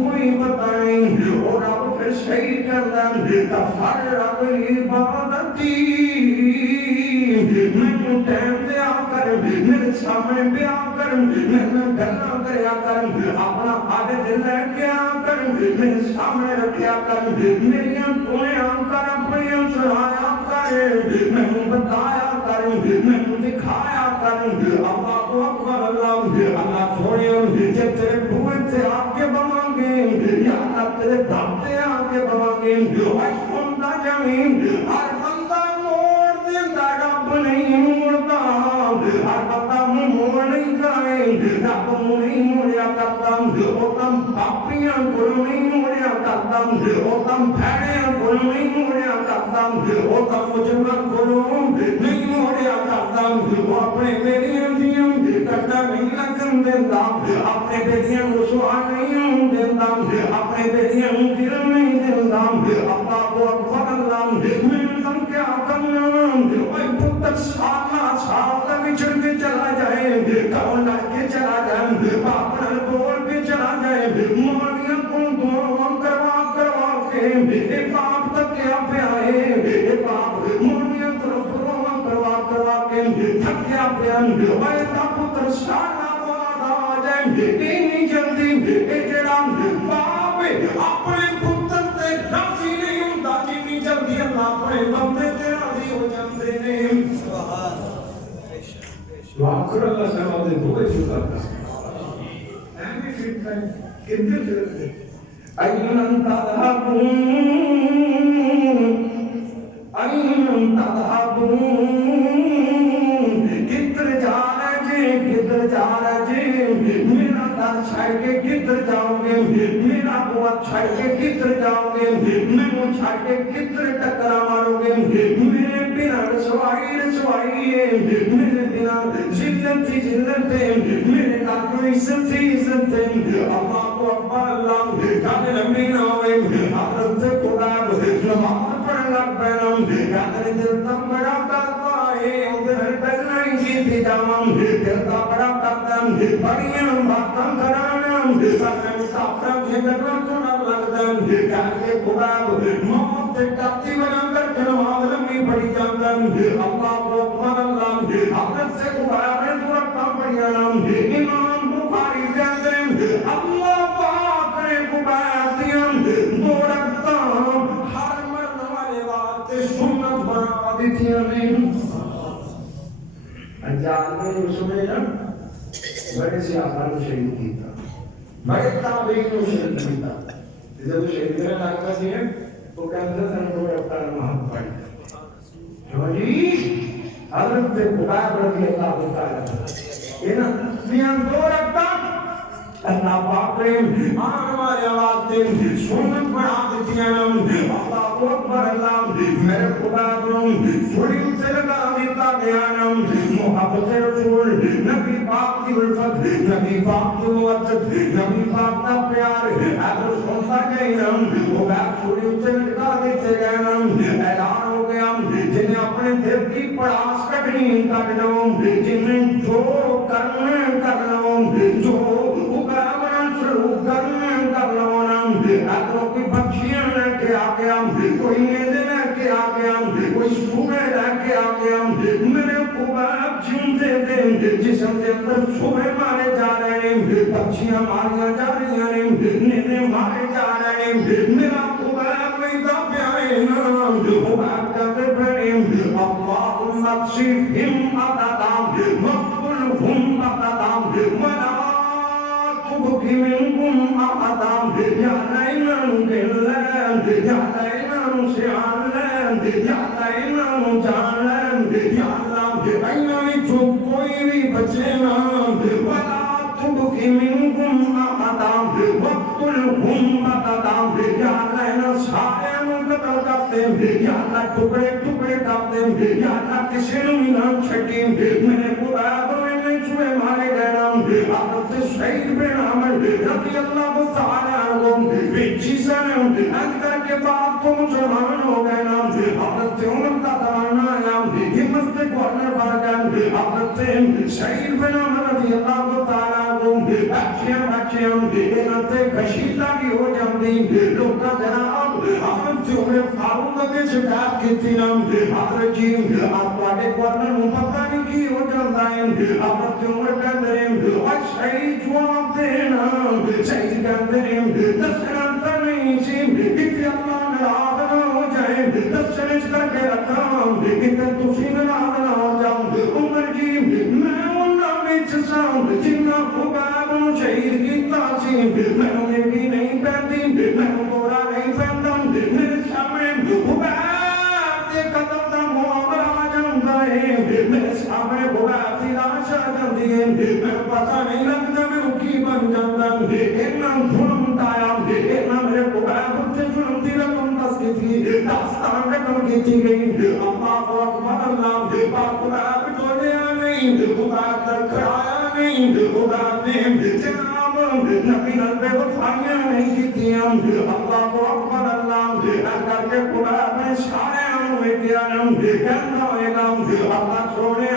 اور اب پھر شہید کردن تفرق عبادتی میں ٹائم دے آ کر میرے سامنے پہ آ کر میں گلہ کریا کر اپنا عادت لے کے آ کر میرے سامنے رکھیا کر میری انتویں آ کر اپنی سنایا کر میں بتایا کر میں دکھایا کر اللہ کو اکبر اللہ چھوڑیو جب تیرے بھوئے سے آگے بڑھیں گے یا اللہ تیرے دھاتے آگے بڑھیں گے اور سنتا جمین ہر بندہ موڑ دیتا رب نہیں موڑتا ہر بندہ موڑ نہیں کرے رب نہیں موڑیا کرتا وہ تم پاپیاں کو نہیں موڑیا کرتا وہ تم بھیڑیاں کو نہیں موڑیا کرتا وہ تم مجمع کو نہیں موڑیا کرتا وہ اپنے بیٹیاں دیاں کرتا نہیں لگن دیتا اپنے بیٹیاں کو سوا نہیں دیتا اپنے بیٹیاں کو دل نہیں دیتا اللہ کو اکبر اللہ میں تم کیا کرنا اوہ پتر سالہ سالہ بچڑ کے چلا جائے کون لڑ کے چلا جائے باپر بول کے چلا جائے مانیاں کو دعا کروا کے اے باپ تک کیا پہ آئے اے باپ مانیاں کو دعا کروا کے تھک گیا پہ آئے پتر سالہ بات آ جائے نہیں جلدی اے جڑا باپ اپنے پتر تے راضی نہیں ہوتا جتنی جلدی اللہ اپنے بندے تے راضی ہو جاندے نے آخر اللہ صاحب دے دعائے شکر کا اہمی فکر کدھر چلتے ایمن تذهبون ایمن تذهبون کدھر جا رہے جی میرا در چھڑ کے کدھر جاؤ گے میرا بوا چھڑ کے کدھر جاؤ گے مینوں چھڑ کے کدھر ٹکرا مارو گے میرے بنا رسوائی ہے میرے بنا ذلت ہے میرے نال عزت ہے اللہ کو اکبر اللہ جانے لمبی نہ ہوئے حضرت خدا نماز پڑھنے لگ پہ یاد دل تم بڑا کرتا ہے ادھر کرنا ہی جیتی جاؤں دل کا بڑا کرتا بڑیاں باتاں کرانا پر سافرہ جگرنا تھوڑا لگتا کہ خدا موت ٹاپتی بنا کر کے نماز لمبی پڑھی جاتا اللہ کو اکبر اللہ حضرت سے خدا نے تھوڑا کام پڑھیا نام امام بخاری کہتے ہیں اللہ پاک نے خدایتیاں دو رکھتا ہر مرد والے واسطے سنت بنا دیتیاں نہیں انجال میں رسولے نا بڑے سیاحان شہید کیتا بڑے تابعین کو شہید کیتا جب شہید کرنے لگتا سی ہے تو کہتا تھا دو رکھتا نماز پڑھ جی حضرت خدایب رضی اللہ تعالیٰ یہ نا میاں دو رکھتا اللہ پاک نے آن والے آواز دے سنت بنا دیتی ہیں اللہ اکبر اللہ میرے خدا برم چھوڑی سے لگا دیتا گیا محبت رسول نبی پاک کی الفت نبی پاک کی موجد نبی پاک کا پیار اگر سنتا گئی وہ بیک چھوڑی سے لگا دیتے گئے اعلان ہو گیا جنہیں اپنے دل کی پڑاس کٹنی کر لو جنہیں جو کرنے کر لو جو اگر کوئی پکشیاں لے کے آ گیا کوئی میلے لے کے آ گیا کوئی صبح لے کے آ گیا میرے خواب جنتے دیں جسم کے اندر صبح مارے جا رہے ہیں پکشیاں ماریاں جا رہی ہیں نینے مارے جا رہے ہیں میرا خواب ویدہ پیارے نام خواب کرتے پڑے اللہم اکشفہم عددام وقبلہم عددام ولا تبقی منکم احدام یا لائنان گلن یا لائنان سیالن یا لائنان جانن یا اللہ اینائی جو کوئی بھی بچے نا ولا تبقی منکم احدام وقتلہم عددام یا لائنان سارے قتل کرتے یا اللہ ٹکڑے ٹکڑے کرتے یا اللہ کسی نے نہ چھٹی میرے قرآن میں چھوئے مارے گئے نام حضرت شہید بن عمر رضی اللہ تعالیٰ عنہ بیچی سنے اندر کے بعد تو مسلمان ہو گئے نام حضرت عمر کا زمانہ آیا ہمت سے گورنر بن گئے حضرت شہید بن عمر رضی اللہ تعالیٰ عنہ بچیاں انتے کشیدہ کی ہو جاندی لوگ کا جناب حضرت عمر فاروق کے شکایت کی تھی نام حضرت جی آپ والے گورنر مپتہ نہیں کی ہو جاندہ ہے حضرت عمر کہتے ہیں اور شہید جواب دینا شہید کہتے ہیں دسرانتا نہیں چیم کتی اللہ نراغ نہ ہو جائے دسرانش کر کے رکھام کتی تسی نراغ نہ ہو جاؤں عمر جی میں انہا بیچ ساؤں جنہ خوباب شہید کی تاثیم میں انہیں بھی نہیں پہنتی میں انہورا نہیں پہنتا میرے سامنے خوباب دے قدم دا معاملہ آ جاندہ ہے میرے سامنے خوباب دی لاش آ جاندی ہے میں پتہ نہیں لگتا میں اکی بن جاندہ اتنا ظلم دایا اتنا میرے خوباب سے ظلم دی رقم دستی تھی داستان رقم کی تھی گئی اللہ اکبر اللہ پاک خوباب تو لیا نہیں خوباب در کھڑایا نہیں خوباب نے جناب نبی نلبے وفائیاں نہیں کی تھیں اللہ اکبر اللہ اگر کے خوباب نے سارے آنوں میں کیا کہنا ہوئے گا اللہ چھوڑے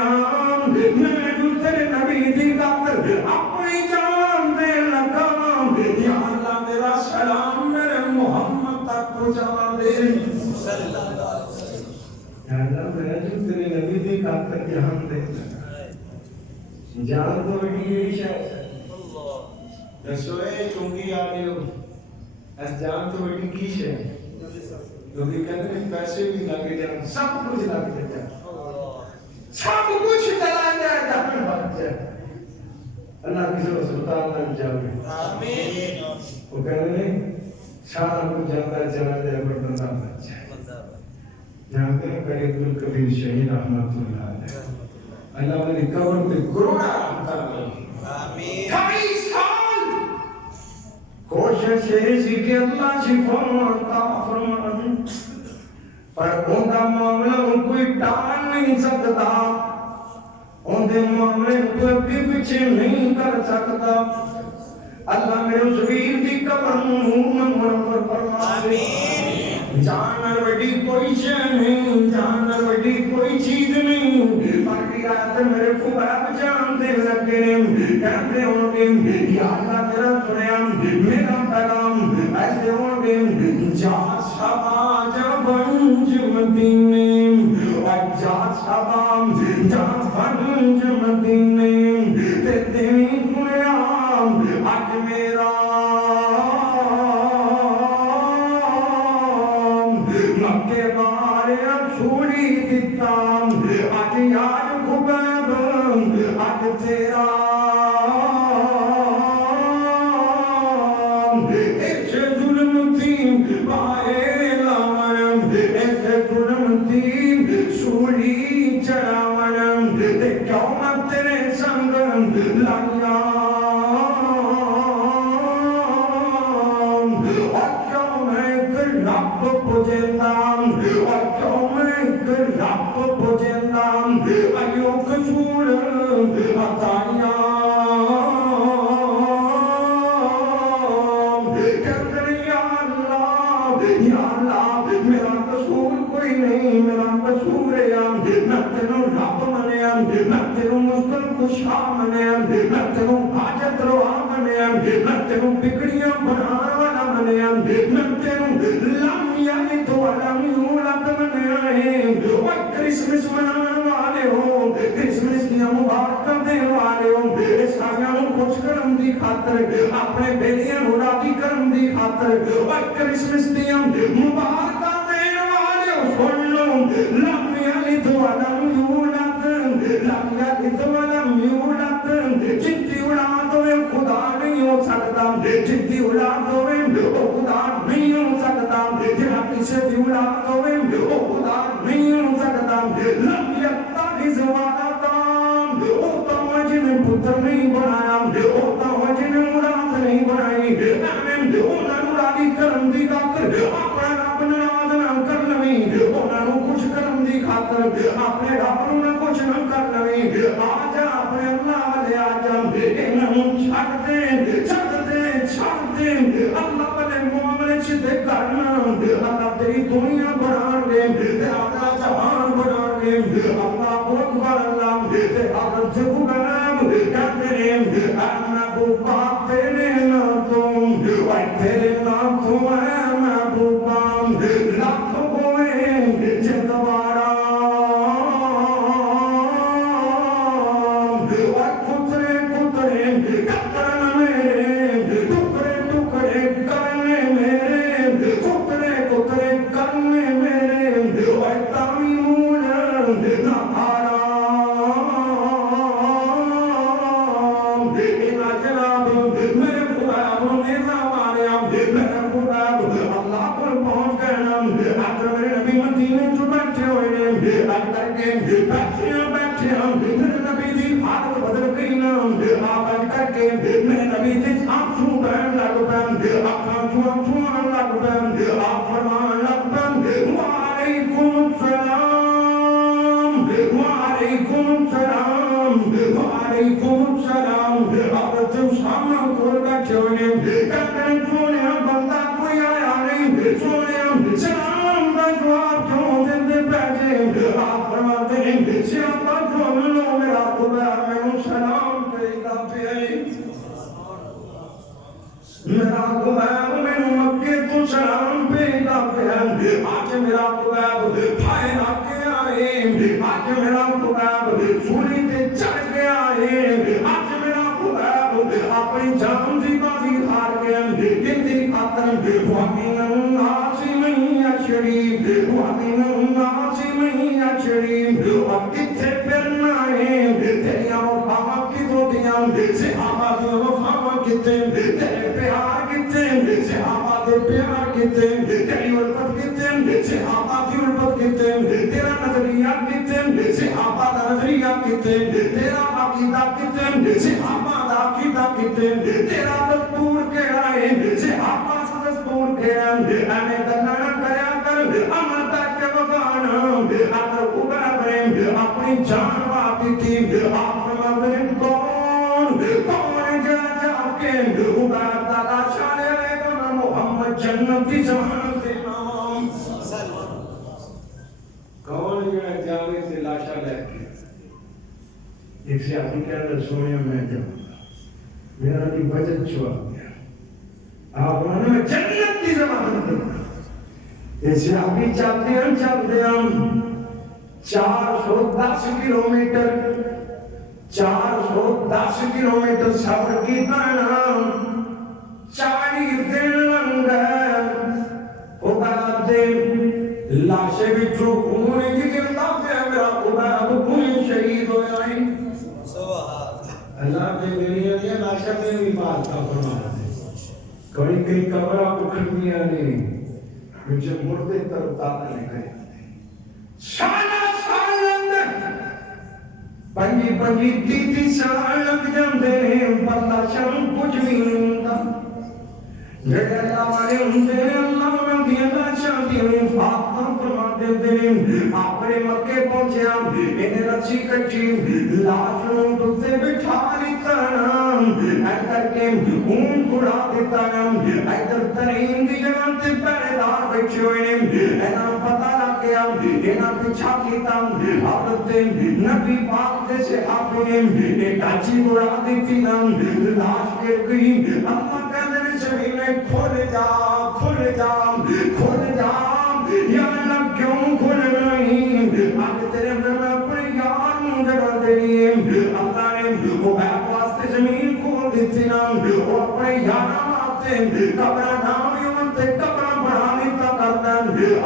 میں جو تیرے نبی دی کافر اپنی جان دے لگا یا اللہ میرا سلام میرے محمد تک پہنچا دے یا اللہ میں جو تیرے نبی دی کافر جان دے جان تو بڑی شاید رسوئے چونگی آنے ہو اس جان تو بڑی کیش ہے کیونکہ کہتے ہیں پیسے بھی لگے جائیں سب کچھ لگے جائیں سب کچھ چلا جائے جاپن بات جائے اللہ کسی ہسپتال تک جاوے آمین وہ کہنے نہیں سارا کچھ جانتا چلا جائے پر بندہ بچ جائے جانتے ہیں کہ عبدالکبیر شہید رحمت اللہ علیہ اللہ نے قبر پہ کروڑا رحمت اللہ آمین 28 سال کوشش ہے سی کہ اللہ شفا عطا فرمائے پر ان کا معاملہ کوئی ٹال نہیں سکتا ان کے معاملے کو بھی پیچھے نہیں کر سکتا اللہ میرے اس ویر کی قبر منور فرمائے جانور وڈی کوئی شے نہیں جانور وڈی کوئی چیز نہیں باقی رات میرے خواب جانتے لگے کہتے ہوں گے یا اللہ تیرا سنیا میرا پیغام ایسے ہوں گے جا شبا جا بنج مدینے جا شبا جا بنج مدینے تیرے سنیا آج میرا مکے بارے چھوڑی دیتا آج یار خباب آج تیرا ایسے ظلم تھی بائے لاؤن ایسے ظلم تھی سوڑی چڑھاؤن تے کیوں میں تیرے سنگ لائیا رب پوجندام اور کیوں میں رب پوجندام ایو قصور عطایا کہتے ہیں یا اللہ میرا قصور کوئی نہیں میرا قصور ہے میں تینوں رب منیا میں تینوں مشکل کشا منیا میں تینوں حاجت روا منیا میں تینوں بگڑیاں بنانا والا منیا میں تینوں لم یلد ولم یولد منیا ہے اور کرسمس منانے والے ہو کرسمس کی مبارکہ دینے والے ہو عیسائیوں کو خوش کرم دی خاطر اپنے بیٹیاں کو راضی کرم دی خاطر اور کرسمس دی مبارکہ دینے والے ہو سن لو لم یلد ولم یولد لم یلد ولم یولد جتنی اولاد ہوئے خدا نہیں ہو سکتا جتنی اولاد ہوئے وہ خدا نہیں ہو سکتا جہاں کسی بھی اولاد ہوئے وہ خدا نہیں ہو سکتا لم یتخذ ولدا اوتا وجن پتر نہیں بنایا اوتا وجن اولاد نہیں بنائی آمین انہوں راضی کرم دی خاطر اپنا رب ناراض نہ کر لویں انہوں کچھ کرم دی خاطر اپنے رب نہ کچھ نہ کر لویں آجا اپنے اللہ والے آجا انہوں چھڑ دے اللہ والے معاملے چھتے کرنا اللہ تیری دنیا بنا دے تیرا جہان بنا دے اللہ اکبر اللہ تیرا جب نام کہتے ہیں محبوبہ تیرے نام تیرے نام تم ہے محبوبہ لاکھ ہوئے جدوارا اور کترے کترے کترن میرے ٹکڑے ٹکڑے کرنے میرے کترے کترے کرنے میرے اور تعمیون نہ آرام اینا جناب میرے قرآن نیزہ ماریا میرے قرآن اللہ پر پہنچ گئے آج میرے نبی مدینے جو بیٹھے ہوئے آج کر کے بیٹھے میرے نبی دی حالت بدل گئی نا آج کر کے میرے نبی دی آنکھوں بہن لگ بہن آنکھوں لگ بہن آپ فرمان لگ بہن وعلیکم السلام وعلیکم السلام وعلیکم السلام آپ تم سامنے کھول بیٹھے ہوئے کہتے ہیں سونے بندہ کوئی آیا نہیں سونے سلام کا جواب کیوں دیتے بیٹھے آپ فرماتے ہیں سیاپا جو ملو میرا خدا میں سلام کہتا پہ میرا خدا میں مکے تو سلام پیدا پہ آج میرا خدا بھائی آکے آئے آج میرا خدا سوری تے چڑھ کے آئے آج میرا خدا اپنی جان دی بازی ہار گیا کہتی خاطر وَمِنَ النَّاسِ مَن يَشْرِي وَمِنَ النَّاسِ مَن يَشْرِي اور کتھے پھرنا ہے تیریاں مقامات کی دو دیاں سے دی وفا کتے تیرے پیار کتے صحابہ دے پیار کتے تیری الفت کتے صحابہ دی الفت کتے تیرا نظریہ کتے صحابہ دا نظریہ کتے تیرا عقیدہ کتے صحابہ دا عقیدہ کتے تیرا دستور کیڑا ہے صحابہ دا دستور کیڑا ہے اے دلنا نہ کریا کر عمل تک کے وگان اگر اوپر بنے اپنی جان واپی تھی آپ مغرب کون جا جا کے اوپر دادا شانے لے محمد جنتی ضمانت نام کون جا جاوے سے لاشا لے کے ایک سے آپ کہہ رہے سونے میں جاؤں میرا بھی بجت چھوا گیا آپ نے جنت کی ضمانت ایسے آپ ہی چاہتے ہیں 410 کلومیٹر 410 کلومیٹر سفر کی نام 40 دن لنگ خدا دے لاشے بھی جو خون کی گرتا پہ میرا خدا تو خون شہید ہو جائیں اللہ نے میری یہ لاشا میں بھی بات کا فرمایا کوئی کئی قبرہ اکھڑیاں نہیں مجھے مردے تر اتارنے گئے سالہ پنجی پنجی تیتی سال لگ جاندے پتہ چل کچھ بھی نہیں ہوتا جڑے اللہ والے ہوندے اللہ انہاں دی اللہ چاہتی ہے فاطمہ فرما دیندے اپنے مکے پہنچیا انہیں رچی کٹی لاش نوں دتے بٹھا دیتا ادھر کے اون کڑا دیتا ادھر ترین دی جگہ تے پہرے دار بیٹھے ہوئے انہاں پتہ لگ گیا انہاں پیچھا کیتا حضرت نبی پاک دے صحابہ نے ایک اچھی اڑا دیتی لاش گر گئی اللہ کہندے زمین میں کھول جا کھول جا کھول جا یا اللہ کیوں کھول نہیں آج تیرے اندر میں اپنے یار نوں جگہ دینی ہے اللہ نے وہ واسطے زمین کھول دیتی نا وہ اپنے یار واسطے قبرہ نام یونتے قبرہ بڑھانی تا کرتا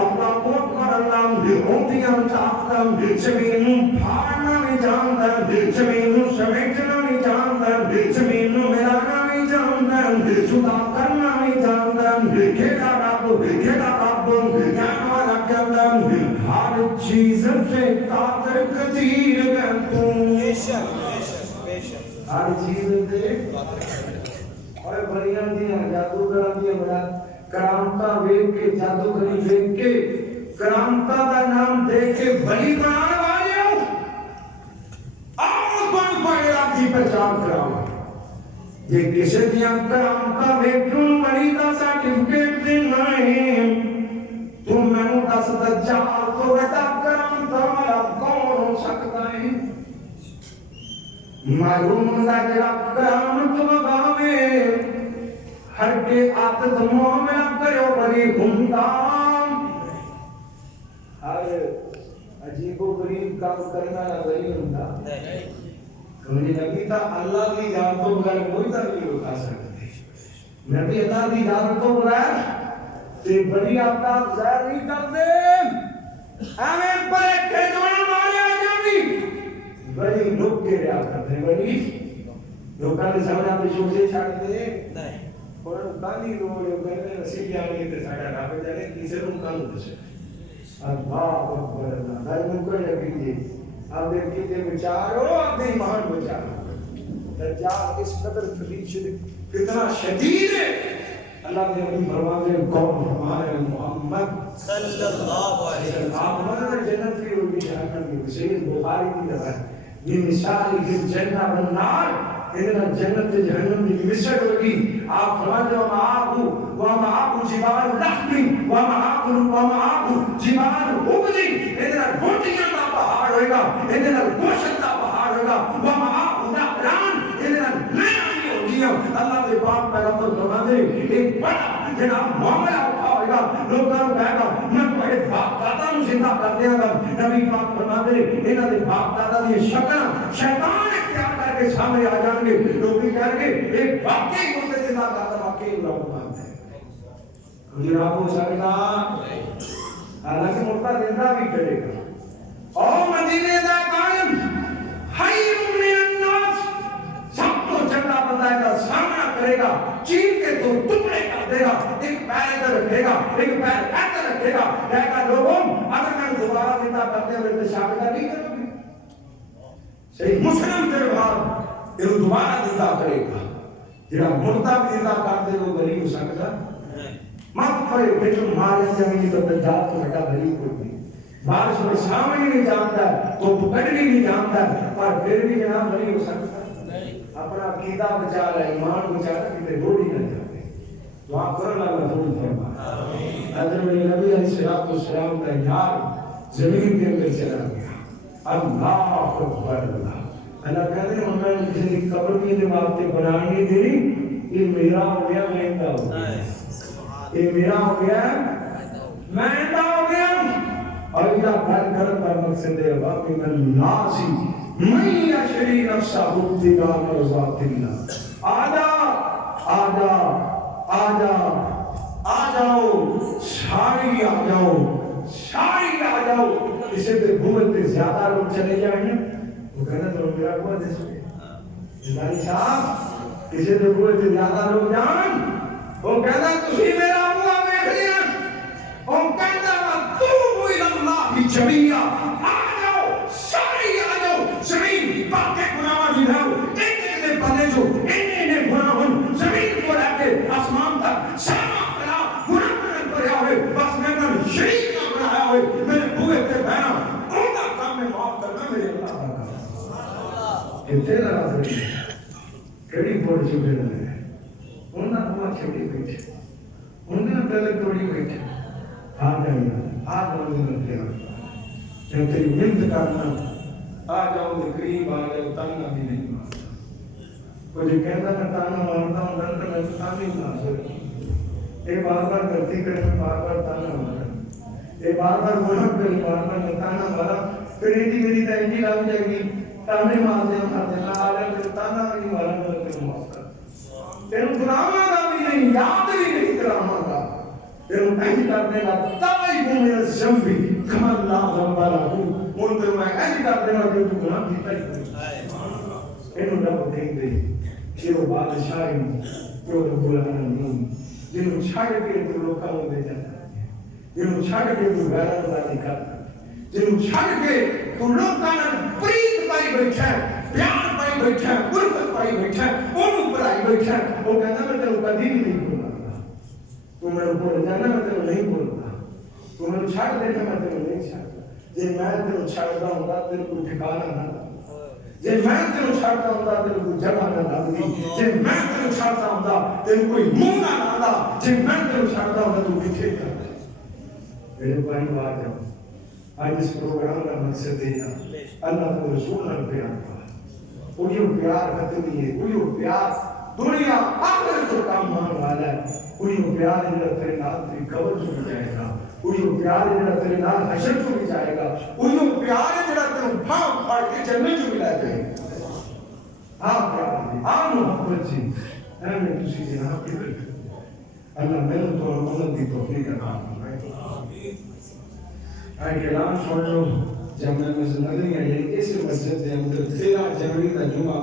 اللہ کو کرنا اونتیاں چاہتا زمین پھاڑنا نہیں جانتا زمین سمیٹنا نہیں جانتا زمین ملانا نہیں جانتا جدا کرنا نہیں جانتا کھیڑا رب جان والا کہتا ہر چیز سے قادر قدیر ہے تو بے شک ہر چیز سے اور بڑیاں دیاں جادوگراں دیاں بڑا کرامتا ویکھ کے جادوگری ویکھ کے کرامتا دا نام دے کے بلی بنانے والے آؤ بن پڑے آپ کی پہچان کراؤ یہ کسی دیاں کرامتا ویکھوں بلی دا سرٹیفکیٹ دینا ہے تم میں نو دس دجال تو بیٹا کرامتا والا کون ہو سکتا ہے معلوم دا جڑا کرامت وگاوے ہر کے عادت معاملہ کرو بڑی ہوندا ہر عجیب و غریب کام کرنا نہ بڑی ہوندا کبھی نبی تا اللہ دی ذات تو بغیر کوئی تعبیر ہو سکتے نبی اللہ دی ذات تو بغیر تے بڑی آپ ظاہر نہیں کرتے ہمیں پر کھجوڑ مارے آ جاندی بڑی لوگ کے رہا کرتے بڑی لوکاں دے سامنے اپ شوشے چھڑتے نہیں اور گالی لوگ کرنے نصیب جانے تے ساڈا رب جانے کسے نوں کل دسے اللہ اکبر اللہ دل کو یقین اب دیکھیں تے بچارو اپنے ایمان بچارو دجال اس قدر کتنا شدید ہے اللہ نے اپنی فرماتے ہیں کون ہمارے محمد صلی اللہ علیہ وسلم آپ ہمارے جنت کی روٹی جہنم کی صحیح بخاری کی روایت یہ مثال کی جنت والنار ان جنت جہنم کی مثال ہوگی آپ فرماتے ہیں ومعاق جبال لحم ومعاق جبال عبد ادھر روٹیاں کا پہاڑ ہوئے گا ادھر گوشت کا پہاڑ ہوئے گا ومعاق نہران ادھر نہرانی ہوگی اللہ کے پاک پیغمبر فرماتے ہیں ایک بڑا جناب معاملہ اٹھا ہوئے گا لوگوں کہے گا میں تمہارے باپ دادا نوں زندہ کر دیا گا نبی پاک فرماتے ہیں انہاں دے باپ دادا دی شکل شیطان اختیار کر کے سامنے آ جان گے لوگ بھی کہیں گے ایک واقعی مردے زندہ کرتا واقعی رب مانتے ہیں کوئی رب ہو سکتا حالانکہ مردہ زندہ بھی کرے گا اور مدینے دا قائم خیر من الناس سب تو چنگا بندہ ہے کرے گا, چین کے دو ٹکڑے کر دے گا, ایک پیر ادھر رکھے گا, ایک پیر ادھر رکھے گا, کہے گا لوگوں اگر میں دوبارہ زندہ کرتے ہوئے تو شاہدہ نہیں کرو گے. صحیح مسلم کے بعد یہ دوبارہ زندہ کرے گا. جڑا مردہ بھی زندہ کر دے وہ ولی ہو سکتا مت پڑے بیٹھو مارے زمین تو دجال تو بڑا ولی کوئی نہیں. بارش میں سامنے نہیں جانتا ہے تو پکڑنی نہیں جانتا ہے پر پھر بھی جناب ولی ہو سکتا اپنا عقیدہ بچا رہا ہے, ایمان بچا رہا ہے, کتے روڑی نہ جاتے. دعا کرو اللہ محفوظ فرمائے. حضرت نبی علیہ السلام کا یار زمین کے اندر چلا گیا. اللہ اکبر اللہ. اللہ کہتے ہیں میں کسی کی قبر کی عبادتیں بنانے نہیں دے رہی, یہ میرا ہو گیا میں اندا ہو گیا, یہ میرا ہو گیا میں اندا ہو گیا. اور یہ بھر کر پر مقصد ہے واقعی من الناس من یشری نفسہ ابتغاء مرضات اللہ. آجا آجا آجا آجاؤ شاعری آجاؤ شاعری آجاؤ. اسے پہ گھومت پہ زیادہ لوگ چلے جائیں گے وہ کہنا تو میرا ہوا دے سکے بھائی صاحب اسے پہ گھومت پہ زیادہ لوگ جائیں وہ کہنا تسی میرا ہوا دیکھ لیا. وہ کہنا توبوا الی اللہ جمیعا. آجاؤ شاعری آجاؤ زمین پاک گناہ دلاؤ. ایک دن بندے جو انہیں گناہوں زمین کو لے کے آسمان تک سارا پھیلا گناہ کریا ہوئے بس میں نے شریک نہ بنایا ہوئے میرے بوئے پہ بہنا ان کا کام میں معاف کرنا میرے اللہ کا. یہ تیرا راضی ہے کڑی پوڑ چکے رہے انہاں ہوا چھوٹی بیٹھے انہاں تلک توڑی بیٹھے. آ جائیے آ جاؤ میں جب تیری منت کرنا آ جاؤ میں قریب آ جاؤ تانا بھی نہیں مارتا. مجھے کہتا میں تانا مارتا ہوں گھر میں تانا نہیں مار سکتا. یہ بار بار غلطی کرے میں بار بار تانا مارا, یہ بار بار گناہ کرے بار بار میں تانا مارا. پھر ایڈی میری تینجی لگ جائے گی تانے مار دینا آ جائے پھر تانا نہیں مارا میں تیرے معاف کر تیرے گناہوں کا بھی نہیں یاد بھی نہیں گناہوں کا تیرے ایسی کرنے کا تبھی کو میرا ذنبی کما اللہ ذنبا رہو ان تیرے میں ایسی کرنے کا جو تو گناہ دیتا ہی کوئی انہوں رب دیکھ دے کہ وہ بادشاہی جو رب العالمین جنہوں چھاڑ کے تو لوکاں ہوں دے جاتا ہے, جنہوں چھاڑ کے تو غیرت بازی کرتا ہے, جنہوں چھاڑ کے تو لوکاں پریت پائی بیٹھا ہے, پیار پائی بیٹھا ہے, قربت پائی بیٹھا ہے, انہوں پر آئی بیٹھا ہے. وہ کہنا میں تیرے کبھی بھی نہیں بھولا تو میں بول جانا میں تیرے نہیں بولتا تو میں چھاڑ دینا میں تیرے نہیں چھاڑتا. جے میں تیرے چھاڑتا ہوں گا تیرے کو ٹھکانا نہ جے میں تیرے چھاڑتا ہوں گا تیرے کو جگہ نہ ڈالتی, جے میں تیرے چھاڑتا ہوں گا تیرے کوئی منہ نہ ڈالتا, جے میں تیرے چھاڑتا ہوں گا تو پیچھے کرتا. میرے بھائی بات ہے آج اس پروگرام کا مقصد ہے اللہ کو رسول نہ پیار کرا. وہی پیار ختم نہیں ہے, وہی پیار دنیا آخر جو کام مان والا ہے, وہی پیار جڑا تیرے نال تیری قبر جو بھی جائے گا, وہی پیار جڑا تیرے نال حشر جو بھی جائے گا, وہی پیار جڑا تیرے پاؤں پھاڑ کے جنت جو بھی لے جائے گا. ہاں پیار جی ہاں محبت جی اے میں تسی جناب کی اللہ میں تو امانت دی توفیق عطا فرمائے. آئے کلام سن لو جب میں نظری آئی اس مسجد کے اندر 13 جنوری کا جمعہ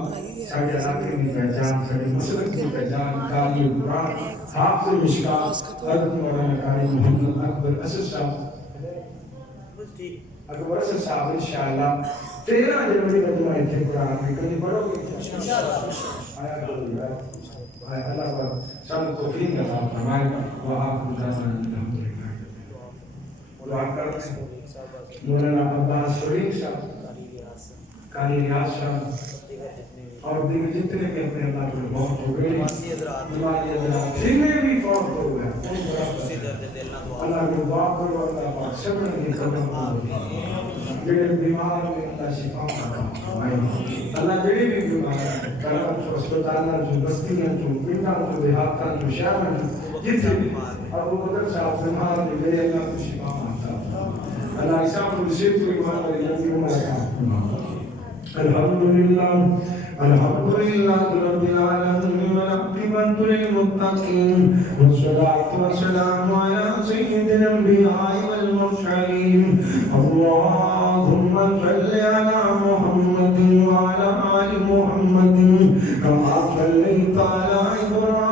ساڑھے علاقے کی پہچان ساڑھے مسلک کی پہچان قاری قرآن حافظ مشکات حضرت مولانا قاری محمد اکبر اسد صاحب اکبر اسد صاحب انشاءاللہ 13 جنوری کا جمعہ تھے قرآن میں کبھی پڑھو گے آیا اللہ پر سب توفیق عطا فرمائے. وآخر دعوانا الحمدللہ. دعا کرتے ہیں مولانا عباس فرید صاحب, قاری ریاض صاحب اور دیگر جتنے بھی اپنے اللہ کے بہت ہو گئے ہمارے حضرات جنہیں بھی فوت ہو گئے اللہ کو دعا کرو اللہ پاک صبر کی قدم کرو جڑے بیمار میں اللہ شفا فرمائے. اللہ جڑے بھی بیمار ہیں کلام ہسپتالاں جو بستیاں جو پنڈاں جو دیہاتاں جو شہراں جتنے بھی ابو بکر صاحب بیمار ہیں میرے اللہ کو شفا اللہ عیسیٰ کو نصیب کو ایمان اور جنتی عمر الحمدللہ الحمدللہ رب العالمین والعاقبۃ للمتقین والصلاة والسلام علی سید الانبیاء والمرسلین. اللهم صل علی محمد وعلی آل محمد کما صلیت علی ابراہیم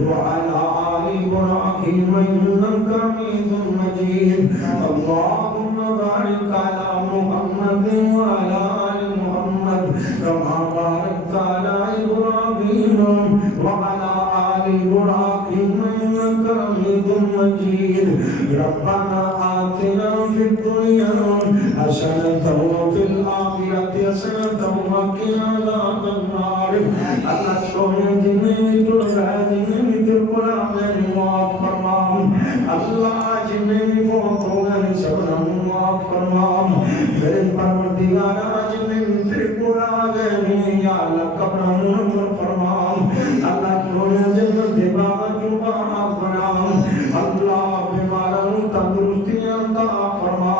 وعلى آل إبراهيم إنك حميد مجيد اللهم بارك على محمد وعلى آل محمد كما باركت على إبراهيم وعلى آل إبراهيم إنك حميد مجيد ربنا آتنا في الدنيا حسنة وفي الآخرة حسنة وقنا عذاب النار اللہ سونے جنہیں تو جنہیں تو قرآن معاف فرما اللہ جنہیں فوت ہو گئے سب معاف فرما میرے پروردگار جنہیں تیرے قرآن یا اللہ قبر منور فرما اللہ سونے جنہیں دیبا جو معاف فرما اللہ بیماروں تندرستیاں عطا فرما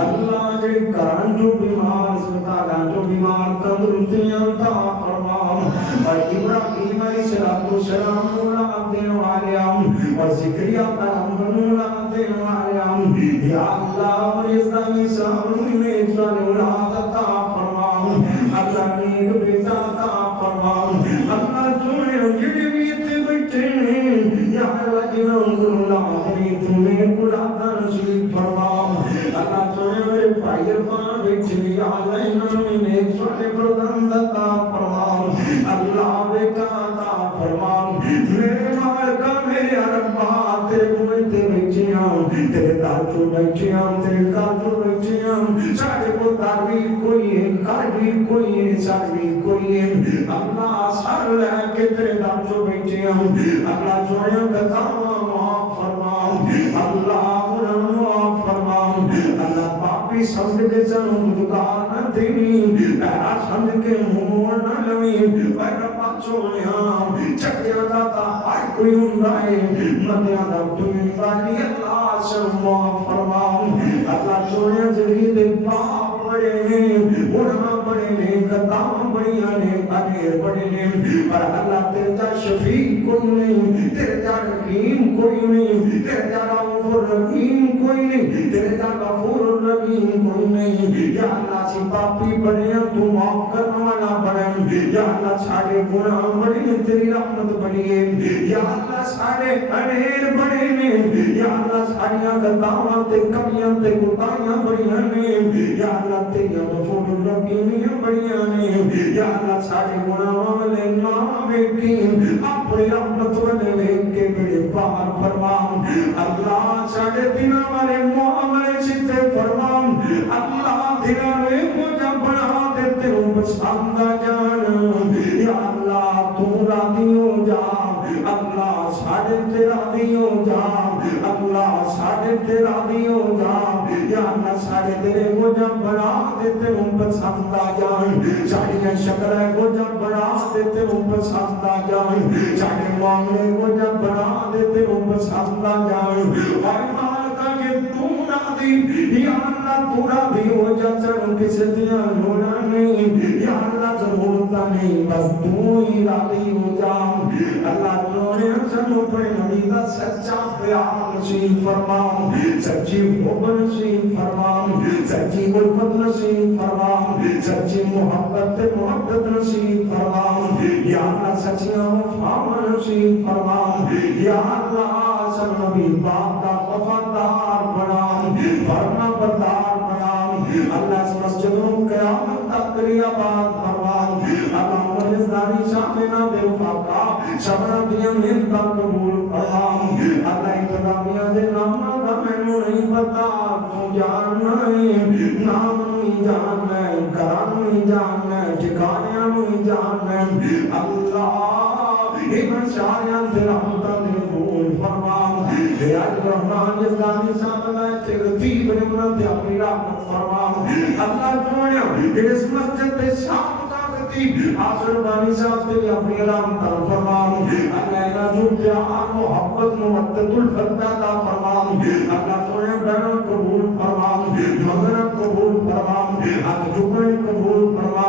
اللہ جے کران جو بیمار اسپتال جو بیمار تندرستیاں عطا فرما اور ابراہیم علیہ السلام اولاد والیم اور زکریا پیغمبر اولاد والیم یا اللہ مریض نامی سامن میں اولاد عطا فرما اللہ نیک بیٹا عطا فرما اللہ تمہیں جڑے بھی تے بیٹھے یا اللہ جنہوں اولاد تمہیں اولاد نصیب فرما اللہ تمہیں میرے بھائی ارفان بیٹھے یا اللہ انہوں نے نیک سونے پردند عطا فرما اللہ بیٹا عطا فرما میرے مالکہ میرے ربا تیرے کنویں تے بیٹھیاں تیرے داچو بیٹھیاں تیرے کاجو بیٹھیاں ساڑھے کو تاروی کوئی ہے کاروی کوئی ہے ساروی کوئی ہے اللہ سار لے کے تیرے داچو بیٹھیاں اللہ جوڑیاں کتاوا معاف فرما اللہ معاف فرما اللہ پاپی سمجھ کے سنوں دکار نہ دینی ایرا سمجھ کے مور نہ لوی ایرا پاچوڑیاں چکیاں داتا آئی کوئی اندائے مدیاں دا تمہیں بالی اللہ سے معاف فرما اللہ چوڑیاں جرید پاپ بڑے نے علماء بڑے نے قدام بڑی آنے امیر بڑے نے پر اللہ تیرے جا شفیع کوئی نہیں تیرے جا رحیم کوئی نہیں تیرے جا غفور رحیم کوئی نہیں تیرے جا غفور رحیم کوئی نہیں یا اللہ سی پاپی بڑے ہیں تو معاف کرنے والا بڑے یا اللہ سارے گناہ بڑے ہیں تیری رحمت بڑی ہے یا اللہ سارے انیر بڑے ہیں یا اللہ ساریاں قداماں تے کمیاں تے کوتاہیاں بڑی ہیں یا اللہ تیری غفور رحیم بڑی ہیں یا اللہ سارے گناہ والے نام بیٹی اپنی رحمت والے لے کے بڑے پار فرما اللہ سارے دنوں والے معاملے سیتے فرما اللہ دنوں میں مجھے بڑھا دیتے ہوں پسند جان یا اللہ تو راضی ہو جا اللہ سارے تیرا راضی ہو جا اللہ سارے تیرا راضی ہو جا یا اللہ سارے تیرے مجھے بڑھا دیتے ہوں پسند جان ساری شکر ہے مجھے بڑھا دیتے ہوں پسند جان سارے معاملے مجھے بڑھا دیتے ہوں پسند جان اور مالکہ کہ تو راضی یا اللہ تو راضی ہو جا چروں کسی دیا ہونا نہیں یا اللہ ضرورتا نہیں بس تو ہی راضی ہو جا اللہ تمہیں سنو پر نبی کا سچا پیار نصیب فرما سچی محبت نصیب فرما سچی الفت نصیب فرما سچی محبت نصیب فرما یا اللہ سچیاں وفا نصیب فرما یا اللہ سب نبی باپ کا وفادار بنا فرما بردار بنا اللہ اس مسجد میں قیامت تک تیری آباد فرما اللہ مرزداری شامنا دے وفاقہ شبرہ دیا ملتا قبول فرما اللہ انتظامیہ دے نامہ کا میں نہیں پتا تو جاننا ہے نام نہیں جاننا ہے کرام نہیں جاننا ہے ٹھکانے نہیں جاننا ہے اللہ ایمان شاہیان دے رحمتہ دے قبول فرما ریاض الرحمن جزدانی صاحب اللہ تغتیب نمرت اپنی رحمت فرما اللہ جوڑیا اس مسجد دے شام آخر بانی صاحب سے اپنی رحمت فرما اللہ جو پیار محبت مودت الفت پیدا فرما اللہ تمہیں بہنوں قبول فرما مغرب قبول فرما اللہ جھکڑے قبول فرما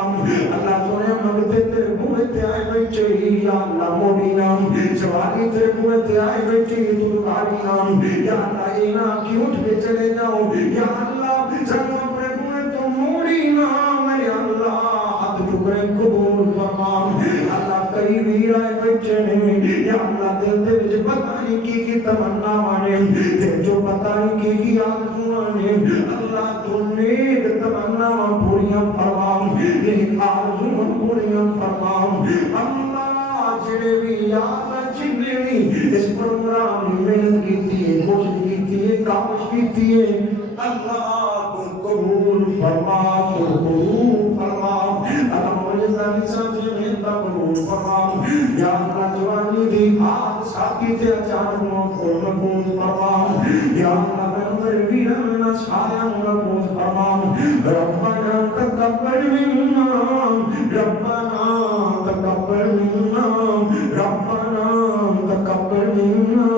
اللہ تمہیں مگتے تیرے بوئے تے آئے بیٹھے یا اللہ موڑی نام سوالی تیرے بوئے تے آئے بیٹھے تو دکاری نام یا اللہ اینا کی اٹھ کے چلے جاؤ یا اللہ سنو اپنے بوئے تو موڑی نام یا اللہ قبول فرما اللہ کئی ویرائے بیٹھے ہیں تمنا مانے جو پتہ نہیں کی آرزویں اللہ تو نیک تمنا پوریاں فرما نیک آرزو پوریاں فرما اللہ جڑے بھی یاد جنے بھی اس پروگرام میں کیتی ہے کوشش کیتی ہے کاوش کیتی ہے اللہ تو قبول فرما تو قبول فرما اللہ مجھے سب سے قبول فرما یا اللہ جوانی دی آج ساتھی تے اچانک قبول فرما یا اللہ بندر بھی رہنا سایہ قبول فرما ربنا تقبل منا ربنا تقبل منا ربنا تقبل منا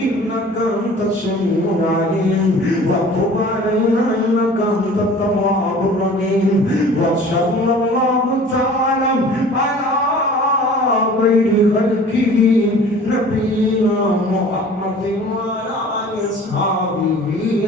انك انت السميع العليم وتب علينا انك انت التواب الرحيم وصلى الله تعالى على خير خلقه نبينا محمد وعلى اله وصحبه